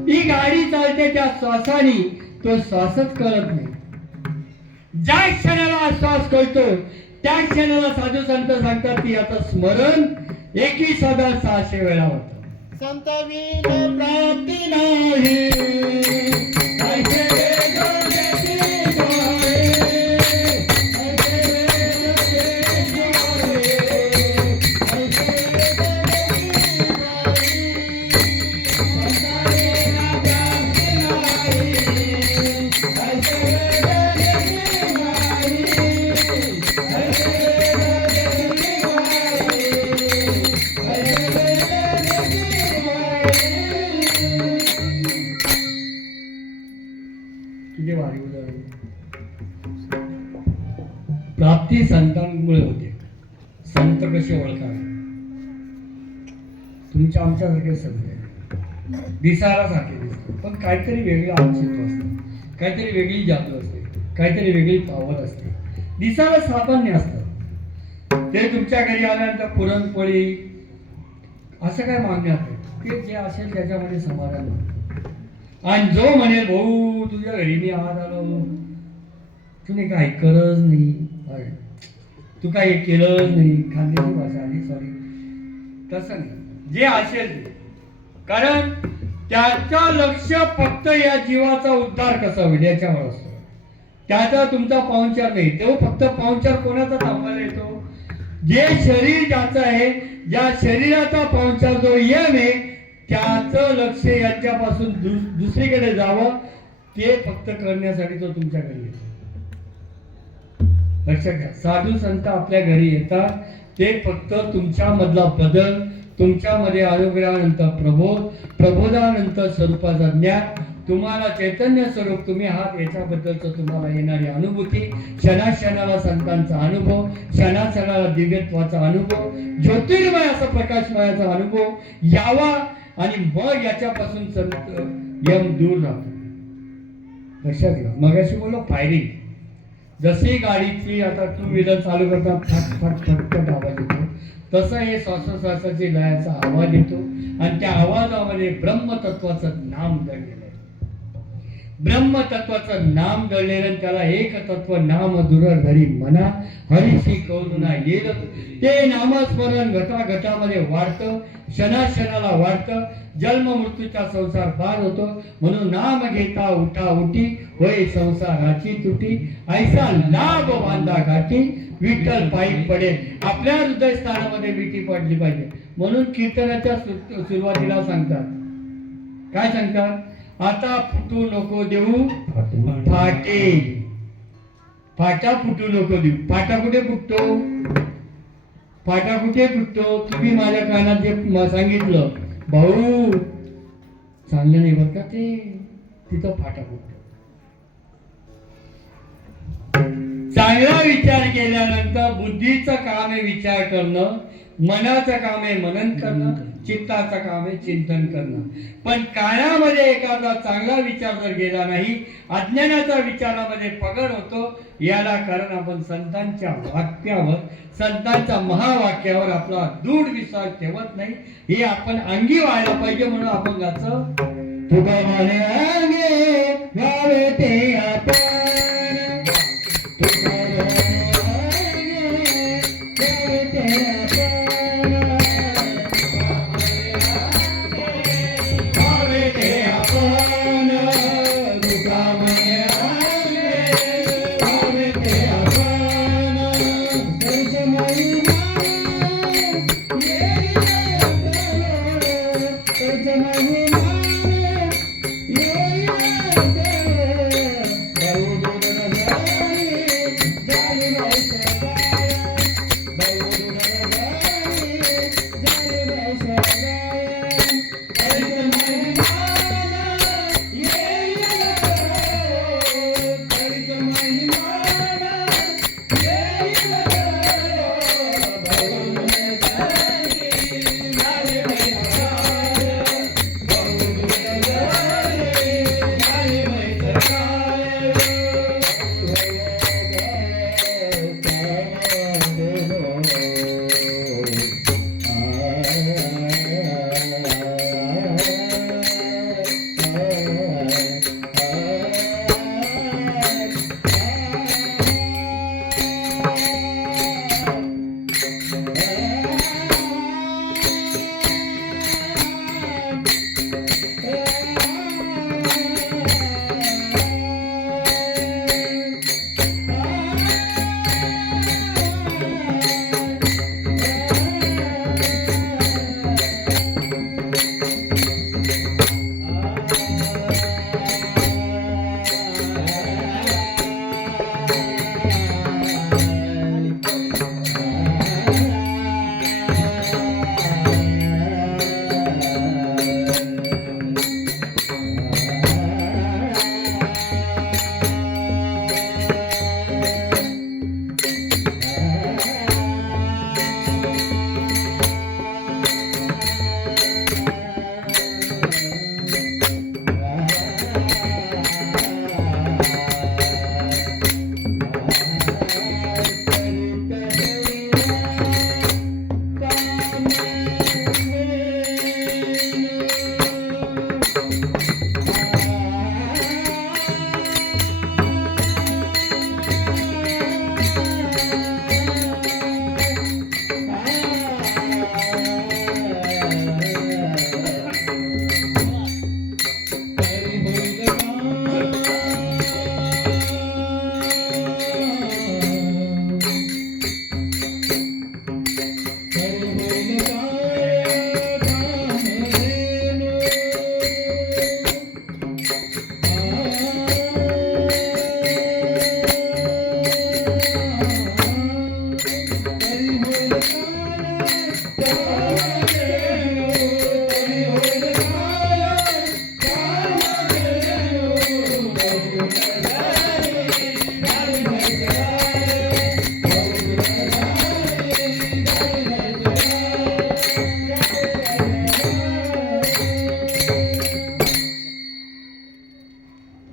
ही गाडी चालते त्या श्वासाने, तो श्वासच कळत नाही. ज्या क्षणाला श्वास कळतो त्या क्षणाला साधू संत सांगतात की याचं स्मरण 21,600 वेळा होतं. संत वीर प्राप्ती नाही प्राप्ती संतांमुळे होते. संत कसे ओळखावे? तुमच्या आमच्यासारखे सगळे दिसायला सारखे दिसतात पण काहीतरी वेगळं आक्षेप असतं, काहीतरी वेगळी जादू असते, काहीतरी वेगळी पावर असते. दिसायला सामान्य असतं. ते तुमच्या घरी आल्यानंतर पुरणपोळी असं काय मागण्यात आहे ते जे असेल त्याच्यामध्ये समाधान होतं. आणि जो म्हणेल भाऊ तुझ्या घरी मी आज आलो, तुम्ही काही करत नाही, तू काही केलंच नाही, खानदेशी भाषा आहे सॉरी, तसं नाही. जे असेल ते, कारण त्याचं लक्ष फक्त या जीवाचा उद्धार कसा होईल याच्यावर असतो. त्याचा तुमचा पाहुणचार नाही. तो फक्त पाहुणचार कोणाचा थांबवायला येतो? जे शरीर ज्याचं आहे, ज्या शरीराचा पाहुणचार जो यम आहे त्याचं लक्ष यांच्यापासून दुसरीकडे जावं, ते फक्त करण्यासाठी तो तुमच्या घरी येतो. लक्षात घ्या, साधू संत आपल्या घरी येतात ते फक्त तुमच्यामधला बदल, तुमच्यामध्ये अनुग्रहानंतर प्रबोधानंतर स्वरूपाचा ज्ञान, तुम्हाला चैतन्य स्वरूप तुम्ही आहात याच्याबद्दलचं तुम्हाला येणारी अनुभूती, क्षणाक्षणाला संतांचा अनुभव, क्षणाक्षणाला दिव्यत्वाचा अनुभव, ज्योतिर्मय असा प्रकाशमयाचा अनुभव यावा आणि मग याच्यापासून संत यम दूर राहतो. लक्षात घ्या, मगाशी बोललो फायरिंग. जशी गाडीची आता टू व्हीलर चालू करता फट फट फटफट आवाज येतो, तसं हे श्वासोश्वासाची लयाचा आवाज येतो आणि त्या आवाजामध्ये ब्रह्मतत्वाचं नाम दडलेलं आहे. ब्रह्मतत्वाचं नाम दडलेलं, त्याला एक तत्व नाम दुरर धरी म्हणा हरिशी कौलुना येईल. ते नामस्मरण घटाघटामध्ये वाढतं, क्षणाक्षणाला वाढतं, जन्म मृत्यूचा संसार पार होतो. म्हणून नाम घेता उठा उठी होय संसाराची तुटी, ऐसा लाभ बांधा गाठी विठ्ठल पायी पडेल. आपल्या हृदयस्थानामध्ये विटी पडली पाहिजे. म्हणून कीर्तनाच्या सुरुवातीला सांगतात, काय सांगतात? आता फुटू नको देऊ फाटे. फाटा फुटू नको देऊ. फाटा कुठे फुटतो? फाटा कुठे फुटतो? तुम्ही माझ्या कानात जे सांगितलं भाऊ चांगलं नाही बघ का ते, तिथं फाटा फुटतो. चांगला विचार केल्यानंतर बुद्धीचं काम आहे विचार करणं, मनाचं काम आहे मनन करणं, चित्ताचं काम आहे चिंतन करणं. पण कानामध्ये एखादा चांगला विचार जर गेला नाही, अज्ञानाचा विचारामध्ये पगड होतो. याला कारण आपण संतांच्या वाक्यावर, संतांच्या महावाक्यावर आपला दृढ विश्वास ठेवत नाही. हे आपण अंगी व्हायला पाहिजे. म्हणून आपण गाचं तुका म्हणे अंगे गावे ते आपण, तुका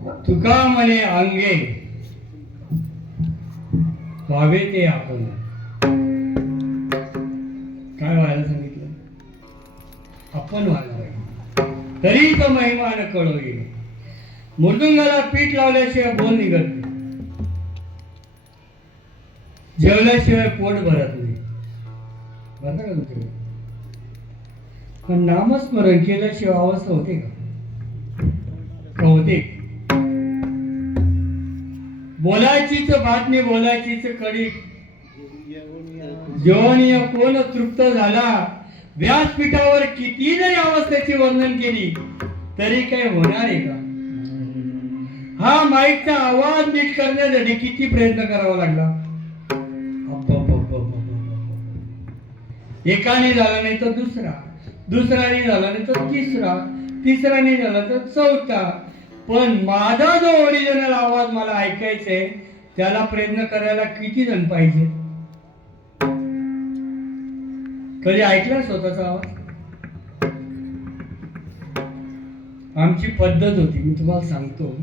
तुका म्हणे अंगे व्हावे ते आपण. काय व्हायला सांगितलं? आपण व्हायला पाहिजे. तरी तो महिमा न कळवी. मृदुंगाला पीठ लावल्याशिवाय बोल निघत नाही. जेवल्याशिवाय पोट भरत नाही. बरं का तुमच्याकडे? पण नामस्मरण केल्याशिवाय अवस्था होते का? होते. बोलायचीच बातमी, बोलायचीच कडी. जेवणीय कोण तृप्त झाला. व्यासपीठावर किती जरी अवस्थेची वर्णन केली तरी काही होणार आहे का? हा माईकचा आवाज नीट करण्यासाठी किती प्रयत्न करावा लागला. एकाने झाला नाही तर दुसरा, दुसराने झाला नाही तर तिसरा, तिसराने झाला तर चौथा. पण माझा जो ओरिजिनल आवाज मला ऐकायचा आहे त्याला प्रयत्न करायला किती जण पाहिजे? कधी ऐकला स्वतःचा आवाज? आमची पद्धत होती, मी तुम्हाला सांगतो.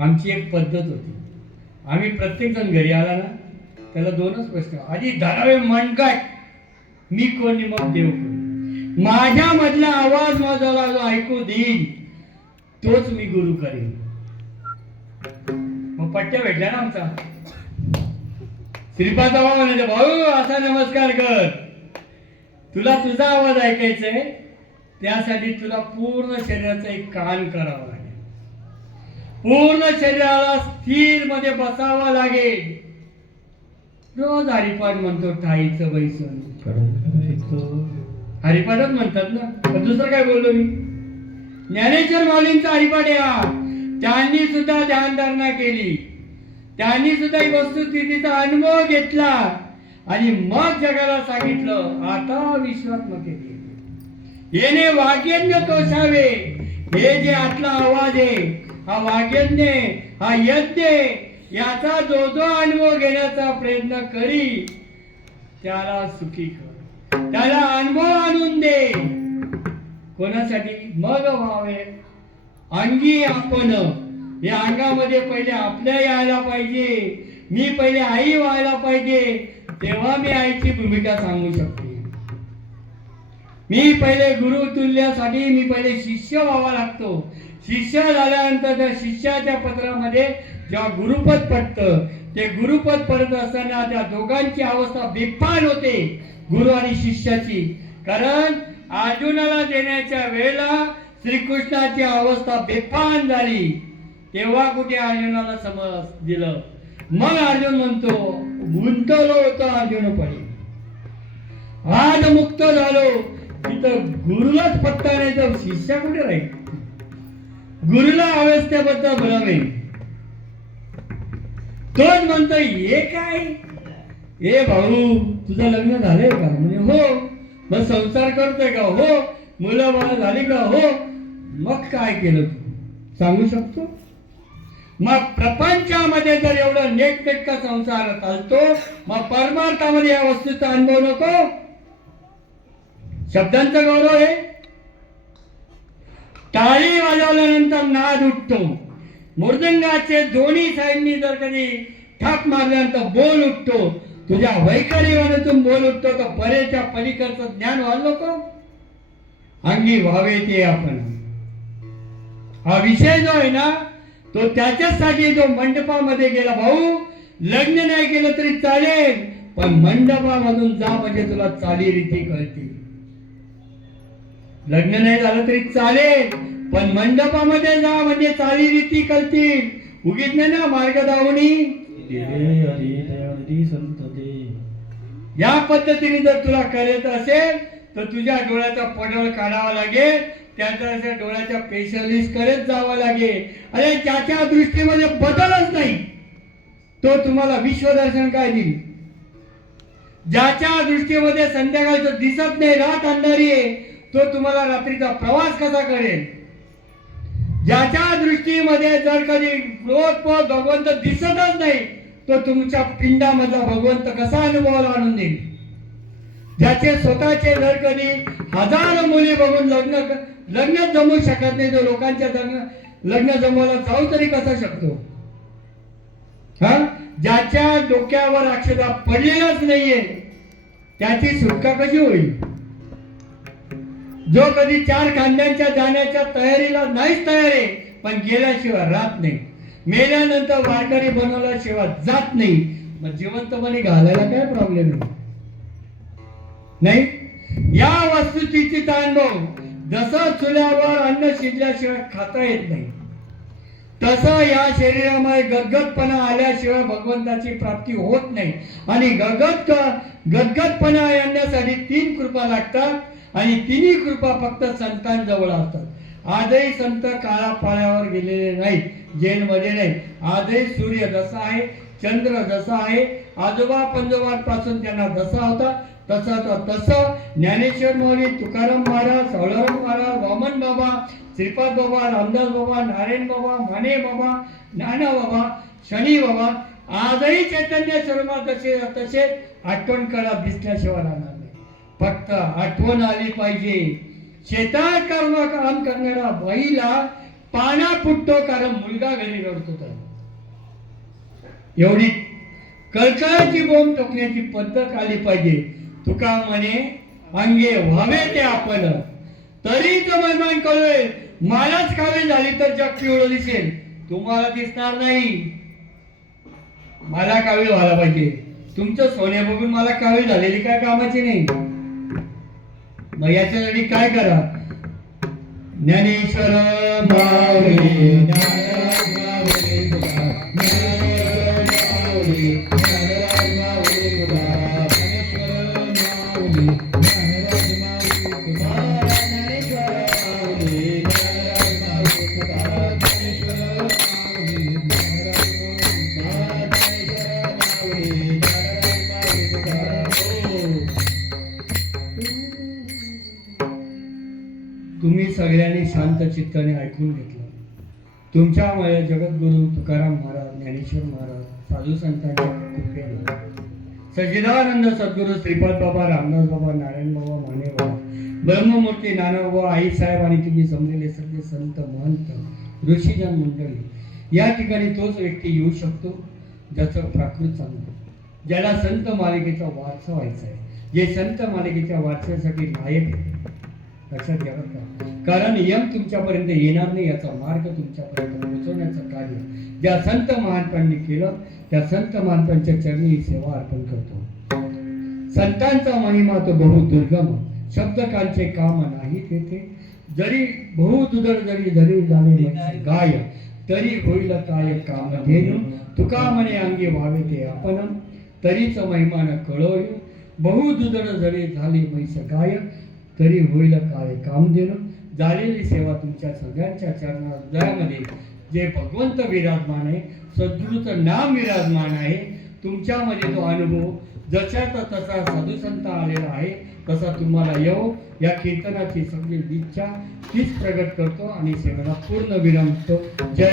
आमची एक पद्धत होती. आम्ही प्रत्येक जण घरी आला ना त्याला दोनच प्रश्न. आधी धरावे मन काय, मी कोणी मग देव कोण. माझ्या मधला आवाज माझा जो ऐकू देईल तोच मी गुरु करेन. मग पट्ट्या भेटल्या ना आमचा. श्रीपाद बाबा म्हणायचे भाऊ असा नमस्कार कर. तुला तुझा आवाज ऐकायचा आहे त्यासाठी तुला पूर्ण शरीराचा एक कान करावा लागेल. पूर्ण शरीराला स्थिर मध्ये बसावं लागेल. रोज हरिपाठ म्हणतो ठाईचं बैसन. हरिपाठच म्हणतात ना, पण दुसरं काय बोललो मी? ज्ञानेश्वर माऊलींचा हरिपाठ या. त्यांनी सुद्धा ध्यानधारणा केली. त्यांनी सुद्धा वस्तुस्थितीचा अनुभव घेतला आणि मग जगाला सांगितलं आता विश्वात्मक येणे वाग्यज्ञ तोषावे. हे जे आतला आवाज आहे हा वाग्यज्ञ, हा यज्ञ, याचा जो जो अनुभव घेण्याचा प्रयत्न करी त्याला सुखी कर, त्याला अनुभव आणून दे. कोणासाठी? मग व्हावे अंगी आपण. या अंगामध्ये पहिले आपल्या यायला पाहिजे. मी पहिले आई व्हायला पाहिजे, तेव्हा मी आईची भूमिका सांगू शकते. मी पहिले गुरु तुल्यासाठी मी पहिले शिष्य व्हावा लागतो. शिष्य झाल्यानंतर त्या शिष्याच्या पत्रामध्ये जेव्हा गुरुपद पडतं ते गुरुपद पडत असताना त्या दोघांची अवस्था बेपान होते, गुरु आणि शिष्याची. कारण अर्जुनाला देण्याच्या वेळेला श्रीकृष्णाची अवस्था बेपान झाली. तेव्हा कुठे अर्जुनाला समज दिलं. मग अर्जुन म्हणतो गुंतलो होतो अर्जुन पडे. आज मुक्त झालो तिथं गुरुलाच पत्ता नाही तर शिष्य कुठे राहील? गुरुला अवस्थेबद्दल भ्रम आहे. तोच म्हणतो हे काय, हे भाऊ तुझं लग्न झालंय का? म्हणजे हो. मग संसार करतोय का? हो. मुलं बाळ झाली का? हो. मग काय केलं तू सांगू शकतो? मग प्रपंचामध्ये जर एवढं नेटनेटका संसार चालतो मग परमार्थामध्ये या वस्तूचा अनुभव नको? शब्दांचा गौरव आहे. टाळी वाजवल्यानंतर नाद उठतो. मृदंगाचे दोन्ही साईडनी जर कधी थाप मारल्यानंतर बोल उठतो. तुझ्या वैखरीवरून बोल उठतो तर परेच्या पलीकडचं ज्ञान व्हायला नको. अंगी व्हावे ते आपण. हा विषय जो आहे ना तो त्याच्यासाठी जो मंडपामध्ये गेला. भाऊ लग्न नाही केलं तरी चालेल पण मंडपामधून जा म्हणजे तुला चालीरीती कळतील. लग्न नाही झालं तरी चालेल पण मंडपामध्ये जा म्हणजे चालीरीती कळतील. उगीच नाही ना मार्ग दावणी. या पद्धतीने जर तुला करायचं असेल तर तुझ्या डोळ्याचा पडळ काढावा लागेल. त्याच्या डोळ्याच्या स्पेशलिस्ट करत जावं लागेल. अरे ज्याच्या दृष्टीमध्ये बदलच नाही तो तुम्हाला विश्वदर्शन काय देईल? ज्याच्या दृष्टीमध्ये संध्याकाळचं दिसत नाही, रात अंधारी आहे, तो तुम्हाला रात्रीचा प्रवास कसा करेल? ज्याच्या दृष्टीमध्ये जर कधी रोज भगवंत दिसतच नाही तो तुमच्या पिंडामधला भगवंत कसा अनुभवाला आणून देईल? ज्याचे स्वतःचे जर कधी हजारो मुली बघून लग्न जमू शकत नाही, जो लोकांच्या लग्न जमवायला जाऊ तरी कसा शकतो? हा, ज्याच्या डोक्यावर अक्षता पडलेलाच नाहीये त्याची सुटका कशी होईल? जो कधी 4 खांद्यांच्या जाण्याच्या तयारीला नाहीच तयार आहे, पण गेल्याशिवाय राहत नाही, मेल्यानंतर वारकरी बनवल्याशिवाय जात नाही, मग जिवंतपणे घालायला काय प्रॉब्लेम नाही? या वस्तुस्थितीचा अनुभव जसा चुल्यावर अन्न शिजल्याशिवाय खाता येत नाही, तसा या शरीरामध्ये गदगदपणा आल्याशिवाय भगवंताची प्राप्ती होत नाही. आणि गदगदपणा येण्यासाठी 3 कृपा लागतात, आणि 3ही कृपा फक्त संतांजवळ असतात. आजही संत काळा पाण्यावर गेलेले नाहीत, जैनमध्ये नाही. आजही सूर्य जसा आहे, चंद्र जसा आहे, आजोबा पंजोबांपासून त्यांना जसा होता तसा ज्ञानेश्वर माऊली, तुकाराम महाराज, सावळाराम महाराज, वामन बाबा, श्रीपाद बाबा, रामदास बाबा, नारायण बाबा, माने बाबा, नाना बाबा, शनी बाबा आजही चैतन्य स्वरूपात तसे आठवण करा दिसल्याशिवाय राहणार नाही. फक्त आठवण आली पाहिजे. शेतात काम करणारा बाईला पाना फुटतो कारण मुलगा घरी रडतो. तर एवढी कळकळाची बोंब टोकण्याची पद्धत आली पाहिजे. तुका म्हणे अंगे व्हावे ते आपण, तरीच महिमान कळवेल. मलाच कावे झाली तर जग पिवळं दिसेल, तुम्हाला दिसणार नाही. मला कावे व्हायला पाहिजे. तुमचं सोने बघून मला कावे झालेली काय कामाची नाही. मग याच्यासाठी काय करा? ज्ञानेश्वर माऊली, ज्ञानराज माऊली तुका, ज्ञानेश्वर माऊली, ज्ञानराज माऊली तुका, ज्ञानेश्वर माऊली, ज्ञानराज माऊली तुका, ज्ञानेश्वर माऊली, ज्ञानराज माऊली तुका, ज्ञानेश्वर माऊली, ज्ञानराज माऊली तुका. तुम्ही सगळ्यांनी शांत चित्ताने ऐकून घेतलं. तुमच्यामुळे जगद्गुरु तुकाराम महाराज, ज्ञानेश्वर महाराज, साधू संतांच्या कृपेने सच्चिदानंद सद्गुरू श्रीपाद बाबा, रामदास बाबा, नारायण बाबा, माने बाबा, ब्रह्ममूर्ती नानाबाबा, आईसाहेब आणि तुम्ही समजलेले सगळे संत, महंत, ऋषीजन मंडळी या ठिकाणी तोच व्यक्ती येऊ शकतो ज्याचं प्राकृत चांगलं, ज्याला संत मालिकेचा वारसा व्हायचा आहे, जे संत मालिकेच्या वारशासाठी लायक आहे. लक्षात घ्या बरं का. कारण यम तुमच्यापर्यंत येणार नाही, याचा मार्ग तुमच्यापर्यंत पोहोचवण्याचं कार्य ज्या संत महात्म्यांनी केलं त्या संत महात्म्यांच्या चरणी ही सेवा अर्पण करतो. संतांचा महिमा तो बहु दुर्गम, शब्दकांचे काम नाही तेथे. जरी बहु दुदर जरी धरी झाले गाय, तरी होईल काय काम घेणं. तुका म्हणे अंगी व्हावे ते आपण, तरीच महिमान कळोय. बहु दुदर जरी झाली म्हैस गाय, तरी होईल काय काम देणं. झालेली सेवा तुमच्या सगळ्यांच्या चरणामध्ये जे भगवंत विराजमान आहे, सद्गुरूचं नाम विराजमान आहे, तुमच्यामध्ये तो अनुभव जशाचा तसा साधू संत आलेला आहे तसा तुम्हाला येऊ. या कीर्तनाची सगळी इच्छा तीच प्रगट करतो आणि सेवेला पूर्ण विरमतो. जय